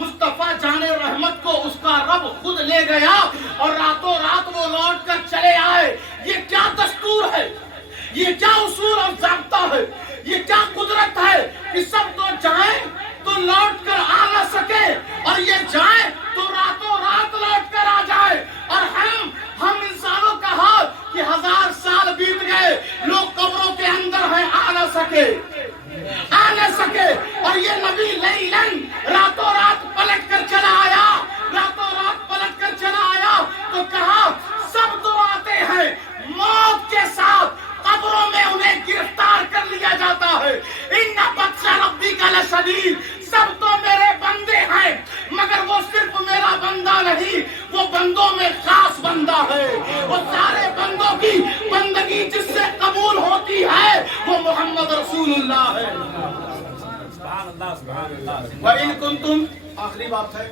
مصطفیٰ جان رحمت کو اس کا رب خود لے گیا اور راتوں رات وہ لوٹ کر چلے آئے. یہ کیا دستور ہے, یہ کیا اصول اور ضابطہ ہے, یہ کیا قدرت ہے کہ سب تو جائیں تو لوٹ کر آ نہ سکے اور یہ جائیں تو راتوں رات لوٹ کر آ جائے. اور ہم انسانوں کا حال کہ 1000 سال بیت گئے, لوگ قبروں کے اندر ہیں, آ نہ سکے. اور یہ نبی لیلن راتوں رات پلٹ کر چلا آیا, راتوں رات پلٹ کر چلا آیا تو کہا سب تو آتے ہیں, موت کے ساتھ قبروں میں انہیں گرفتار کر لیا جاتا ہے. ان بطش ربک لشدید, سب تو میرے بندے ہیں مگر وہ صرف میرا بندہ نہیں, وہ بندوں میں خاص بندہ ہے. وہ سارے بندوں کی بندگی جس سے قبول ہوتی ہے وہ محمد رسول اللہ ہے. وَإِن كُنتُمْ, آخری بات ہے,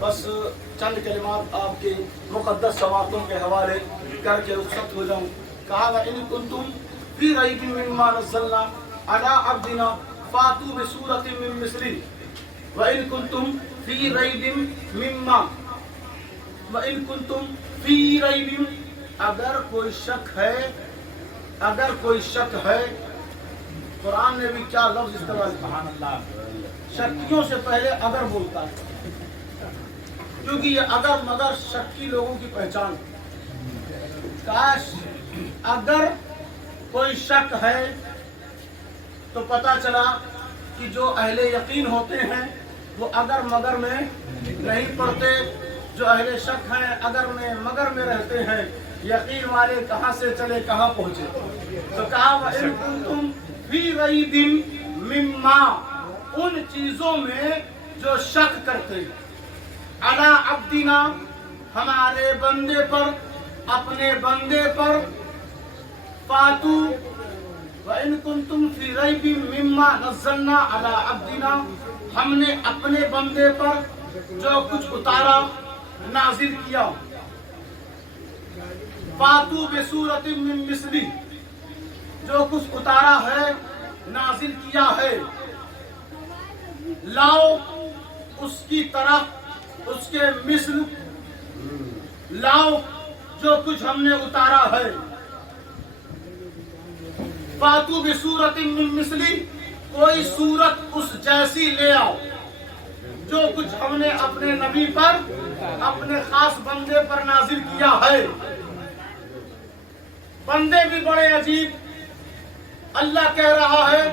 بس چند کلمات آپ کی مقدس سواتوں کے حوالے کر کے رخصت ہو جاؤں. کہا وَإِن كُنتُمْ فِي رَيْبٍ مِّمَّا نَزَّلْنَا عَلَىٰ عَبْدِنَا فَأْتُوا بِسُورَةٍ مِّن مِّثْلِهِ. وَإِن كُنتُمْ فِي رَيْبٍ مِّمَّا, وَإِن كُنتُمْ فِي رَيْبٍ, اگر کوئی شک ہے, اگر کوئی شک ہے. قرآن نے بھی کیا لفظ استعمال کیا, شکیوں سے پہلے اگر بولتا ہے, کیونکہ یہ اگر مگر شکی لوگوں کی پہچان. کاش اگر کوئی شک ہے تو پتا چلا کہ جو اہل یقین ہوتے ہیں وہ اگر مگر میں نہیں پڑتے, جو اہل شک ہیں اگر میں مگر میں رہتے ہیں. یقین والے کہاں سے چلے کہاں پہنچے. تو کہا وَإِن كُنتُمْ فِي رَيْبٍ مِّمَّا, ان چیزوں میں جو شک کرتے, عَلَىٰ عَبْدِنَا, ہمارے بندے پر, اپنے بندے پر. فَاتُوا, وَإِن كُنتُمْ فِي رَيْبٍ مِّمَّا نَزَّلْنَا عَلَىٰ عَبْدِنَا, ہم نے اپنے بندے پر جو کچھ اتارا نازل کیا. فَاتُوا بِسُورَةٍ مِّن مِّثْلِهِ, جو کچھ اتارا ہے نازل کیا ہے, لاؤ اس کی طرف اس کے مثل, لاؤ جو کچھ ہم نے اتارا ہے. فَاتُوا بِسُورَةٍ مِّن مِّثْلِهِ, کوئی صورت اس جیسی لے آؤ جو کچھ ہم نے اپنے نبی پر, اپنے خاص بندے پر نازل کیا ہے. بندے بھی بڑے عجیب. اللہ کہہ رہا ہے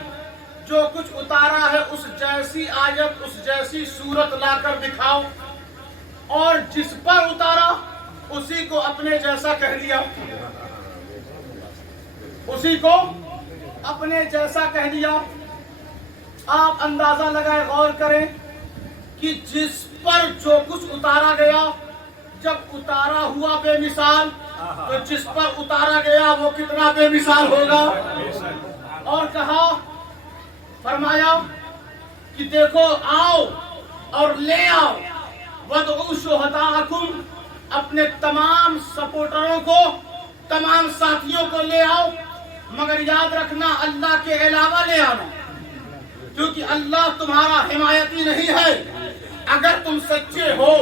جو کچھ اتارا ہے اس جیسی آیت, اس جیسی صورت لا کر دکھاؤ, اور جس پر اتارا اسی کو اپنے جیسا کہہ دیا, اسی کو اپنے جیسا کہہ دیا. آپ اندازہ لگائے, غور کریں کہ جس پر جو کچھ اتارا گیا, جب اتارا ہوا بے مثال تو جس پر اتارا گیا وہ کتنا بے مثال ہوگا. اور کہا, فرمایا کہ دیکھو آؤ اور لے آؤ, وَادْعُوا شُهَدَاءَكُمْ, اپنے تمام سپورٹروں کو, تمام ساتھیوں کو لے آؤ, مگر یاد رکھنا اللہ کے علاوہ لے آنا, کیونکہ اللہ تمہارا حمایتی نہیں ہے. اگر تم سچے ہو,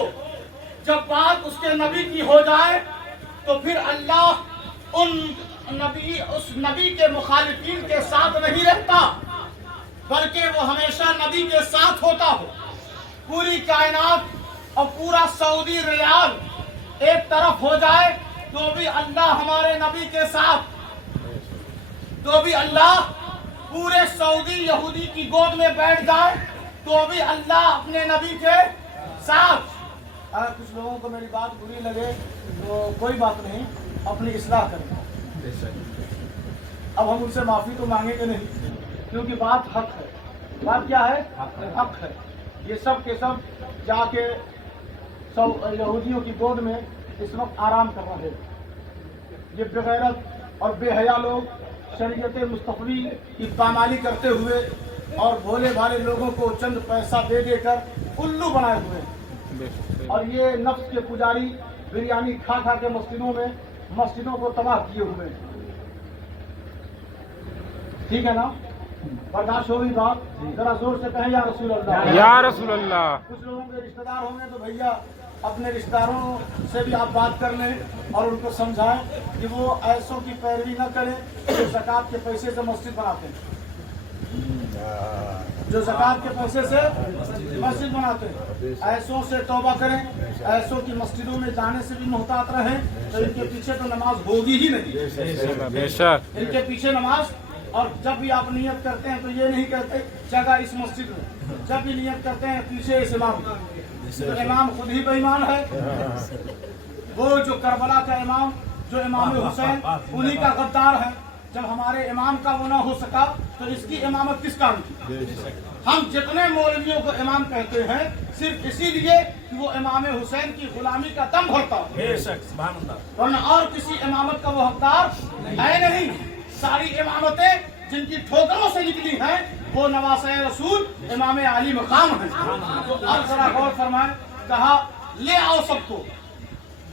جب بات اس کے نبی کی ہو جائے تو پھر اللہ اس نبی کے مخالفین کے ساتھ نہیں رہتا, بلکہ وہ ہمیشہ نبی کے ساتھ ہوتا ہو. پوری کائنات اور پورا سعودی ریال ایک طرف ہو جائے تو بھی اللہ ہمارے نبی کے ساتھ, تو بھی اللہ پورے سعودی یہودی کی گود میں بیٹھ جائے تو بھی اللہ اپنے نبی کے ساتھ. اگر کچھ لوگوں کو میری بات بری لگے تو کوئی بات نہیں, اپنی اصلاح کریں. اب ہم ان سے معافی تو مانگیں گے نہیں, کیونکہ بات حق ہے. بات کیا ہے؟ حق ہے. یہ سب کے سب جا کے یہودیوں کی گود میں اس وقت آرام کر رہے ہیں. یہ بغیرت اور بے حیا لوگ شریعت مصطفی کی پامالی کرتے ہوئے اور بھولے بھالے لوگوں کو چند پیسہ دے دے کر उल्लू बनाए हुए हैं। और ये नफ्स के पुजारी बिरयानी खा खा के मस्जिदों को तबाह किए हुए हैं। ठीक है ना, बर्दाश्त होगी बात? जरा जोर से कहें या रसूल अल्लाह। या रसूल अल्लाह। कुछ लोगों के रिश्तेदार होंगे तो भैया अपने रिश्तेदारों से भी आप बात कर लें और उनको समझाएं कि वो ऐसों की पैरवी न करें जो ज़कात के पैसे से मस्जिद बनाते हैं, जो ज़कात के पैसे से मस्जिद बनाते हैं। ऐसों से तौबा करें, ऐसों की मस्जिदों में जाने से भी मुहतात रहें, तो इनके पीछे तो नमाज होगी ही नहीं, बेशक। इनके पीछे नमाज। और जब भी आप नियत करते हैं तो ये नहीं कहते जगह इस मस्जिद में, जब भी नियत करते हैं पीछे इस इमाम, तो इमाम खुद ही बेईमान है। वो जो करबला का इमाम, जो इमाम हुसैन, उन्हीं का गद्दार है। जब हमारे इमाम का वो ना हो सका तो इसकी इमामत किस काम की? हम जितने मौलवियों को इमाम कहते हैं सिर्फ इसीलिए कि वो इमाम हुसैन की गुलामी का दम भरता है, वरना और किसी इमामत का वो हकदार है नहीं। सारी इमामतें जिनकी ठोकरों से निकली हैं वो नवासे रसूल इमाम आली मकाम है। तो अब जरा गौर फरमाएं, कहा ले आओ सबको।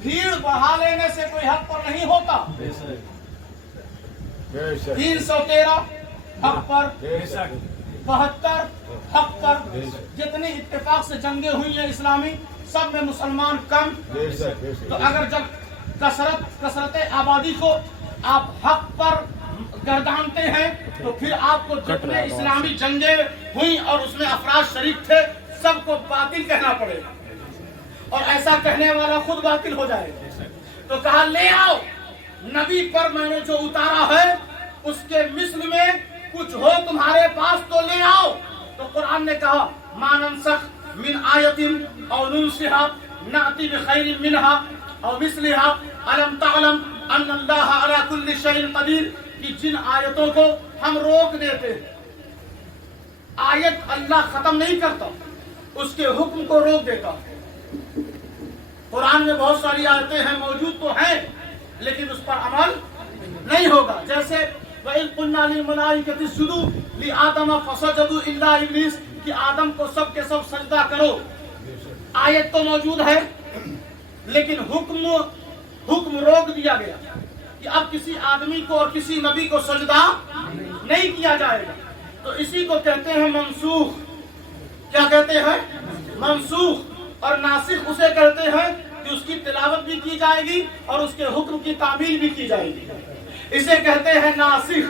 भीड़ बढ़ा लेने से कोई हक पर नहीं होता। 313 हक पर, 72 हक पर, जितनी इत्तेफाक से जंगें हुई हैं इस्लामी, सब में मुसलमान कम। तो अगर जब कसरत आबादी को आप हक पर गर्दानते हैं तो फिर आपको जितने इस्लामी जंगें हुई और उसमें अफराद शरीक थे सबको बातिल कहना पड़ेगा, और ऐसा कहने वाला खुद बातिल हो जाएगा। तो कहा ले आओ, नबी पर मैंने जो उतारा है उसके मिस्ल में कुछ हो तुम्हारे पास तो ले आओ। तो कुरान ने कहा मा नंसख मिन आयतिन औ नुनसिहा नाती बिखैरिन मिनहा औ मिस्लिहा अलम तअलम अन्न अल्लाह अला कुल्ली शैइन कदीर, कि जिन आयतों को हम रोक देते हैं, आयत अल्लाह खत्म नहीं करता, उसके हुक्म को रोक देता। कुरान में बहुत सारी आयतें हैं, मौजूद तो हैं, लेकिन उस पर अमल नहीं होगा। जैसे वइल कुन्ना लिल मलाइकति इसजुदू लि आदम फसजदू इल्ला इब्लीस, कि आदम को सब के सब सजदा करो। आयत तो मौजूद है, लेकिन हुक्म रोक दिया गया कि अब किसी आदमी को और किसी नबी को सजदा नहीं किया जाएगा। तो इसी को कहते हैं मंसूख। क्या कहते हैं? मंसूख। और नासिख उसे कहते हैं कि उसकी तिलावत भी की जाएगी और उसके हुक्म की तामील भी की जाएगी, इसे कहते हैं नासिख।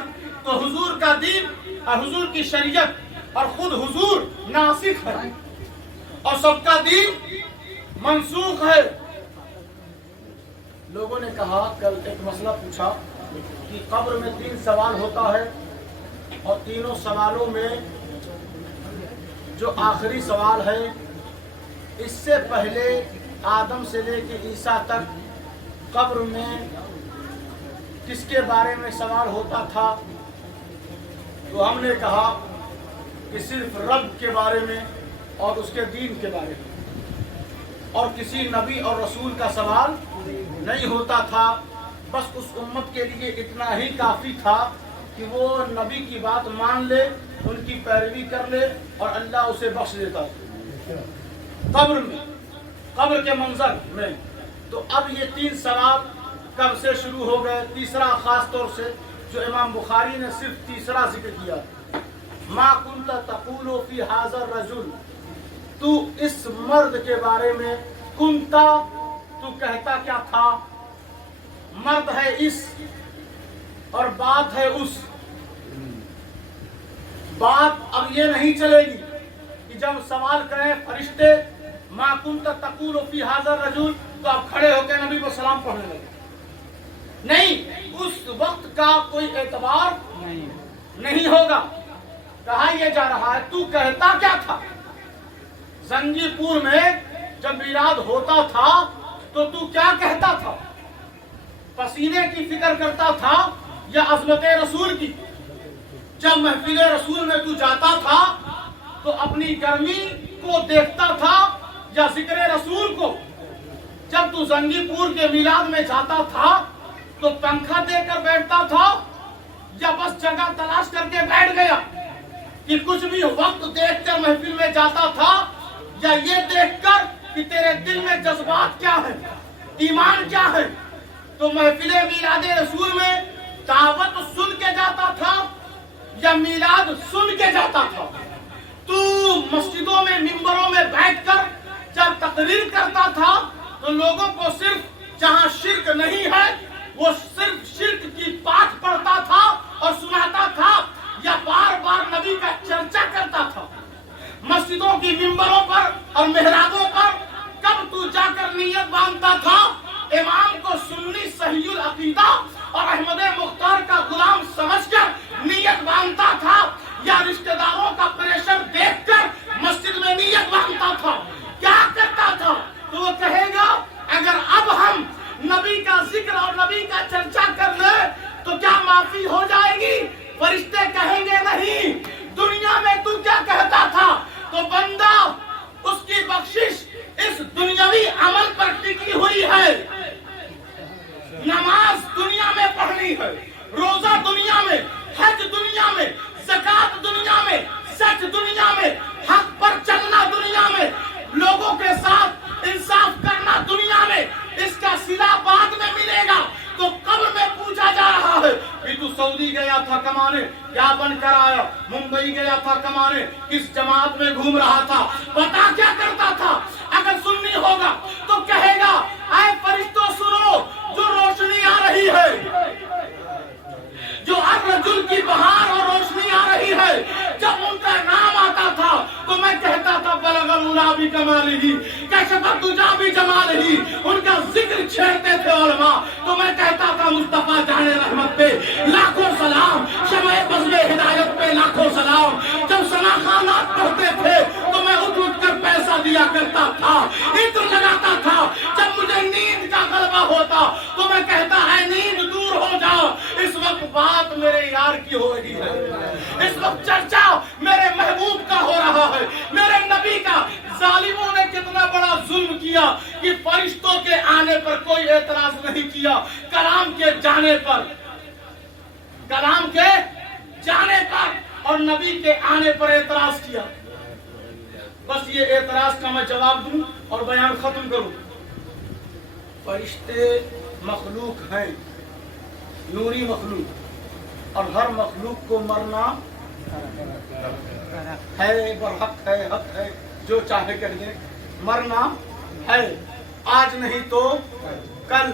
तो हुजूर का दीन और हुजूर की शरीयत और खुद हुजूर नासिख है और सबका दीन मंसूख है। लोगों ने कहा, कल एक मसला पूछा कि कब्र में 3 सवाल होता है और तीनों सवालों में जो आखिरी सवाल है, इससे पहले आदम से लेकर ईसा तक कब्र में किसके बारे में सवाल होता था? तो हमने कहा कि सिर्फ रब के बारे में और उसके दीन के बारे में, और किसी नबी और रसूल का सवाल नहीं होता था। बस उस उम्मत के लिए इतना ही काफी था कि वो नबी की बात मान ले, उनकी पैरवी कर ले और अल्लाह उसे बख्श देता। कब्र में, कब्र के मंजर में तो अब ये 3 सवाल कब से शुरू हो गए? तीसरा खास तौर से जो इमाम बुखारी ने सिर्फ तीसरा जिक्र किया, मा कुंता तक़ूलु फी हाज़र रजुल, तू इस मर्द के बारे में, कुंता तू कहता क्या था? मर्द है इस और बात है उस। बात अब ये नहीं चलेगी कि जब सवाल करें फरिश्ते मा कुंता तक़ूलु फी हाज़र रजुल, तो आप खड़े होकर नबी को सलाम पढ़ने लगे। नहीं, उस वक्त का कोई एतबार नहीं होगा। कहा यह जा रहा है तू कहता क्या था? जंगीपुर में जब मिलाद होता था तो तू क्या कहता था? पसीने की फिक्र करता था या अज़मत रसूल की? जब महफिल रसूल में तू जाता था तो अपनी गर्मी को देखता था या जिक्र रसूल को? जब तू जंगीपुर के मिलाद में जाता था तो पंखा देकर बैठता था या बस जगह तलाश करके बैठ गया कि कुछ भी वक्त देखकर महफिल में जाता था या ये देखकर कि तेरे दिल में जज्बात क्या है, ईमान क्या है। तो महफिले मीलादे रसूल में दावत सुन के जाता था या मीलाद सुन के जाता था? तू मस्जिदों में मिंबरों में बैठकर जब तकरीर करता था तो लोगों को सिर्फ जहां शिर्क नहीं है वो सिर्फ शिर्क की पाठ पढ़ता था और सुनाता था, या बार बार नबी का चर्चा करता था? मस्जिदों की मिंबरों पर और मेहराबों पर कब तू जाकर नियत बांधता था इमाम को सुन्नी सहीउल अकीदा और अहमद मुख्तार का गुलाम समझकर नियत बांधता था, या रिश्तेदारों का प्रेशर देखकर मस्जिद में नियत बांधता था? क्या करता था? तो वो कहेगा अगर अब हम नबी का जिक्र और नबी का चर्चा कर ले तो क्या माफी हो जाएगी? फरिश्ते कहेंगे नहीं। दुनिया में तू क्या कहता था? तो बंदा उसकी बख्शिश इस दुनियावी अमल पर टिकी हुई है। नमाज दुनिया में पढ़नी है, रोजा दुनिया में, हज दुनिया में, ज़कात दुनिया में, सच दुनिया में, हक पर चलना दुनिया में, लोगों के साथ इंसाफ करना दुनिया में। इसका सिला बाद में मिलेगा। तो कब्र में पूछा जा रहा है कि तू सऊदी गया था कमाने, क्या बनकर आया? मुंबई गया था कमाने, किस जमात में घूम रहा था? पता क्या करता था? अगर सुन्नी होगा तो कहेगा आए फरिश्तों सुनो, जो रोशनी आ रही है, जो अर्रजुल की बहार और रोशनी आ रही है, जब उनका नाम आता था तो मैं कहता था बलगल उला भी कमालिही कशफत दुजा भी जमालिही। उनका जिक्र छेड़ते थे उलमा तो मैं कहता था मुस्तफा जाने रहमत पे लाखों सलाम, शमे बज़्मे हिदायत पे लाखों सलाम। जब सना खानात पढ़ते थे तो मैं उठ उठ कर पैसा दिया करता था, इत्र लगाता था। जब मुझे नींद का गलबा होता तो मैं कहता है नींद दूर हो जाओ। इस वक्त बात मेरे यार की हो रही है, इस वक्त चर्चा मेरे महबूब का हो रहा है, मेरे नबी का। जालिमों ने कितना बड़ा जुल्म किया कि फरिश्तों के आने पर कोई एतराज नहीं किया, कलाम के जाने पर, कलाम के जाने पर और नबी के आने पर एतराज किया। बस ये एतराज का मैं जवाब दूं और बयान खत्म करूं। फरिश्ते मखलूक हैं, नूरी मखलूक, और हर मखलूक को मरना है, बरहक है, हक है, जो चाहे कर दे, मरना है। आज नहीं तो कल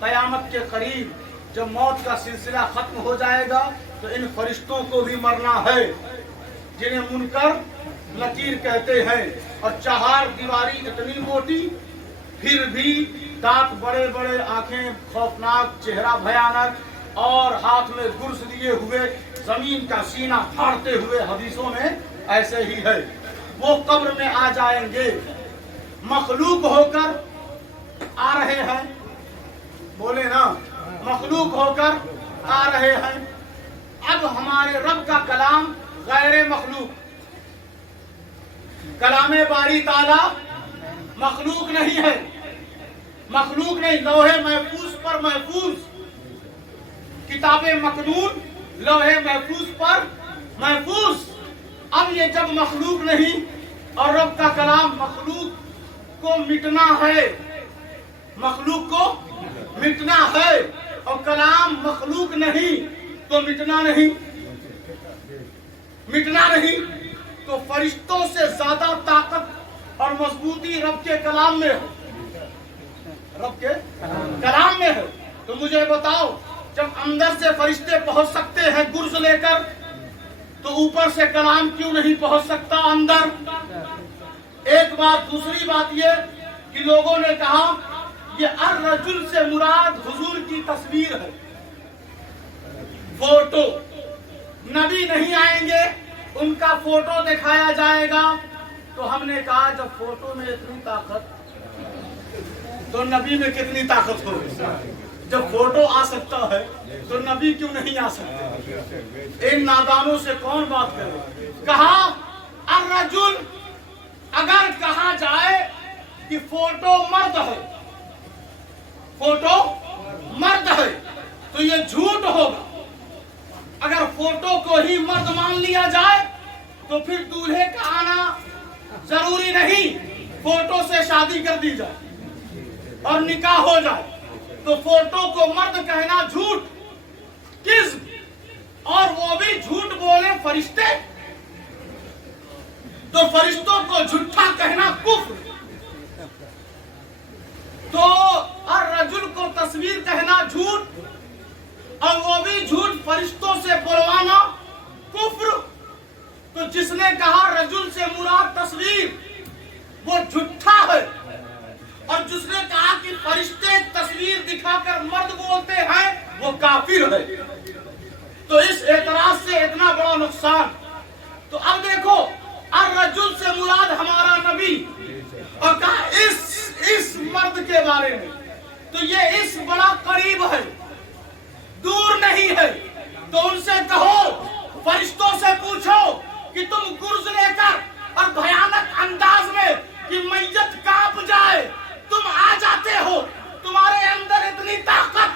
कयामत के करीब जब मौत का सिलसिला खत्म हो जाएगा तो इन फरिश्तों को भी मरना है, जिन्हें मुनकर नकीर कहते हैं। और चार दीवारी इतनी मोटी, फिर भी दांत बड़े बड़े, आंखें खौफनाक, चेहरा भयानक, और हाथ में गुर्स लिए हुए, जमीन का सीना फाड़ते हुए, हदीसों में ऐसे ही है। वो कब्र में आ जाएंगे, मखलूक होकर आ रहे हैं, बोले ना, मखलूक होकर आ रहे हैं। अब हमारे रब का कलाम गैर मखलूक, कलामे बारी ताला मखलूक नहीं है, मखलूक नहीं। लौहे महफूज पर महफूज, किताबे मकनून लौहे महफूज पर महफूज। अब ये जब मखलूक नहीं और रब का कलाम, मखलूक को मिटना है, मखलूक को मिटना है, और कलाम मखलूक नहीं तो मिटना नहीं, मिटना नहीं। तो फरिश्तों से ज्यादा ताकत और मजबूती रब के कलाम में है, रब के कलाम में है। तो मुझे बताओ, जब अंदर से फरिश्ते पहुंच सकते हैं गुर्ज लेकर, तो ऊपर से कलाम क्यों नहीं पहुंच सकता अंदर? एक बात। दूसरी बात ये कि लोगों ने कहा ये अर्रजुल से मुराद हुजूर की तस्वीर है, फोटो। नबी नहीं आएंगे, उनका फोटो दिखाया जाएगा। तो हमने कहा जब फोटो में इतनी ताकत तो नबी में कितनी ताकत होगी? जब फोटो आ सकता है तो नबी क्यों नहीं आ सकते? इन नादानों से कौन बात करे? कहा अर्रजुल, अगर कहा जाए कि फोटो मर्द है, फोटो मर्द है, तो ये झूठ होगा। अगर फोटो को ही मर्द मान लिया जाए तो फिर दूल्हे का आना जरूरी नहीं फोटो से शादी कर दी जाए और निकाह हो जाए, तो फोटो को मर्द कहना झूठ, किस्म, और वो भी झूठ बोले फरिश्ते, तो फरिश्तों को झूठा कहना कुफ्र, तो और रजुल को तस्वीर कहना झूठ और वो भी झूठ फरिश्तों से बुलवाना कुफ्र। तो जिसने कहा रजुल से मुराद तस्वीर वो झूठा है, और जिसने कहा कि फरिश्ते तस्वीर दिखाकर मर्द बोलते हैं वो काफिर है। तो इस एतराज से इतना बड़ा नुकसान। तो अब देखो, और रजुल से मुराद हमारा नबी, और कहा इस मर्द के बारे में, तो ये इस बड़ा करीब है, दूर नहीं है। तो उनसे कहो, फरिश्तों से पूछो कि तुम गुर्ज लेकर और भयानक अंदाज में कि मैयत कांप जाए तुम आ जाते हो, तुम्हारे अंदर इतनी ताकत,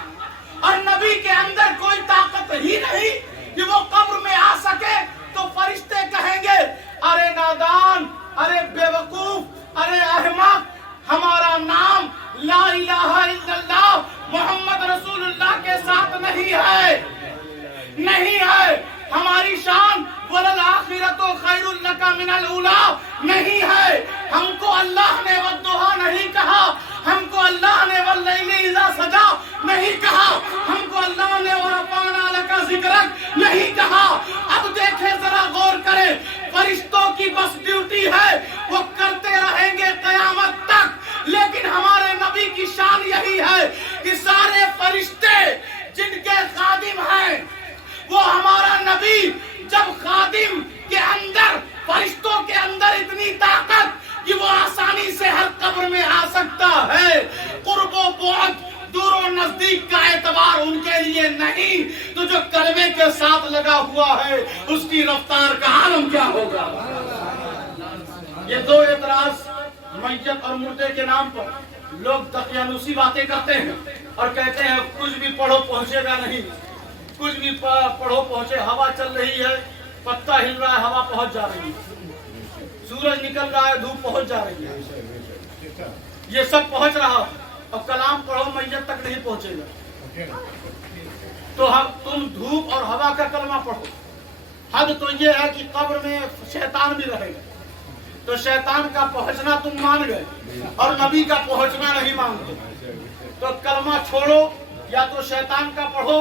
और नबी के अंदर कोई ताकत ही नहीं कि वो कब्र में आ सके, तो फरिश्ते कहेंगे अरे नादान, अरे बेवकूफ, अरे अहमक, हमारा नाम ला इलाहा इल्लल्लाह मोहम्मद रसूलुल्लाह के साथ नहीं है, नहीं है। हमारी शान वलल आखिरतु खैरुल लका मिनल उला नहीं है। हमको अल्लाह ने वद्दुहा नहीं कहा, हमको अल्लाह ने वल्लैली इज़ा सजा नहीं कहा, हमको अल्लाह ने वरफ़अना लका ज़िक्रक नहीं कहा। अब देखें, जरा गौर करें, फरिश्तों की बस ड्यूटी है वो करते रहेंगे कयामत तक, लेकिन हमारे नबी की शान यही है कि सारे फरिश्ते जिनके खादिम हैं, वो हमारा नबी जब खादिम के अंदर, फरिश्तों के अंदर इतनी ताकत कि वो आसानी से हर कब्र में आ सकता है। कुर्बो बुअद, दूर नजदीक का एतबार उनके लिए नहीं, तो जो कलमे के साथ लगा हुआ है उसकी रफ्तार का आलम क्या होगा। ये दो एतराज मैयत और मुर्दे के नाम पर लोग तकियानुसी बातें करते हैं और कहते हैं कुछ भी पढ़ो पहुंचेगा नहीं, कुछ भी पढ़ो पहुंचे। हवा चल रही है, पत्ता हिल रहा है, हवा पहुंच जा रही है, सूरज निकल रहा है, धूप पहुंच जा रही है, ये सब पहुंच रहा है, और कलाम पढ़ो मैयत तक नहीं पहुंचेगा। तो तुम धूप और हवा का कलमा पढ़ो। हद तो ये है कि कब्र में शैतान भी रहेगा, तो शैतान का पहुंचना तुम मान गए और नबी का पहुंचना नहीं मानते, तो कलमा छोड़ो, या तो शैतान का पढ़ो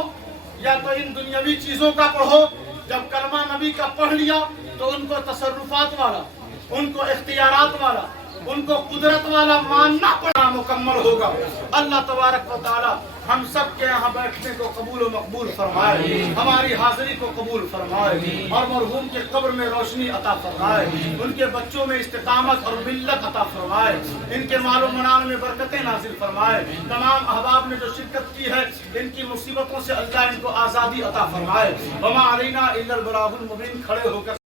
या तो इन दुनियावी चीजों का पढ़ो। जब कलमा नबी का पढ़ लिया तो उनको तसर्रुफात वाला, उनको इख्तियारात वाला, उनको कुदरत वाला मानना पड़ा मुकम्मल होगा। अल्लाह तबारक व तआला हम सब के यहाँ बैठने को कबूल व मकबूल फरमाए, हमारी हाजिरी को कबूल फरमाए, और मरहूम के कब्र में रोशनी अता फरमाए, उनके बच्चों में इस्तिकामत और मिल्लत अता फरमाए, इनके मालो मनाल में बरकतें नाजिल फरमाए। तमाम अहबाब ने जो शिरकत की है इनकी मुसीबतों से अल्लाह इनको आज़ादी अता फरमाए। वमा अलैना इल्लल बलागुल मुबीन। खड़े होकर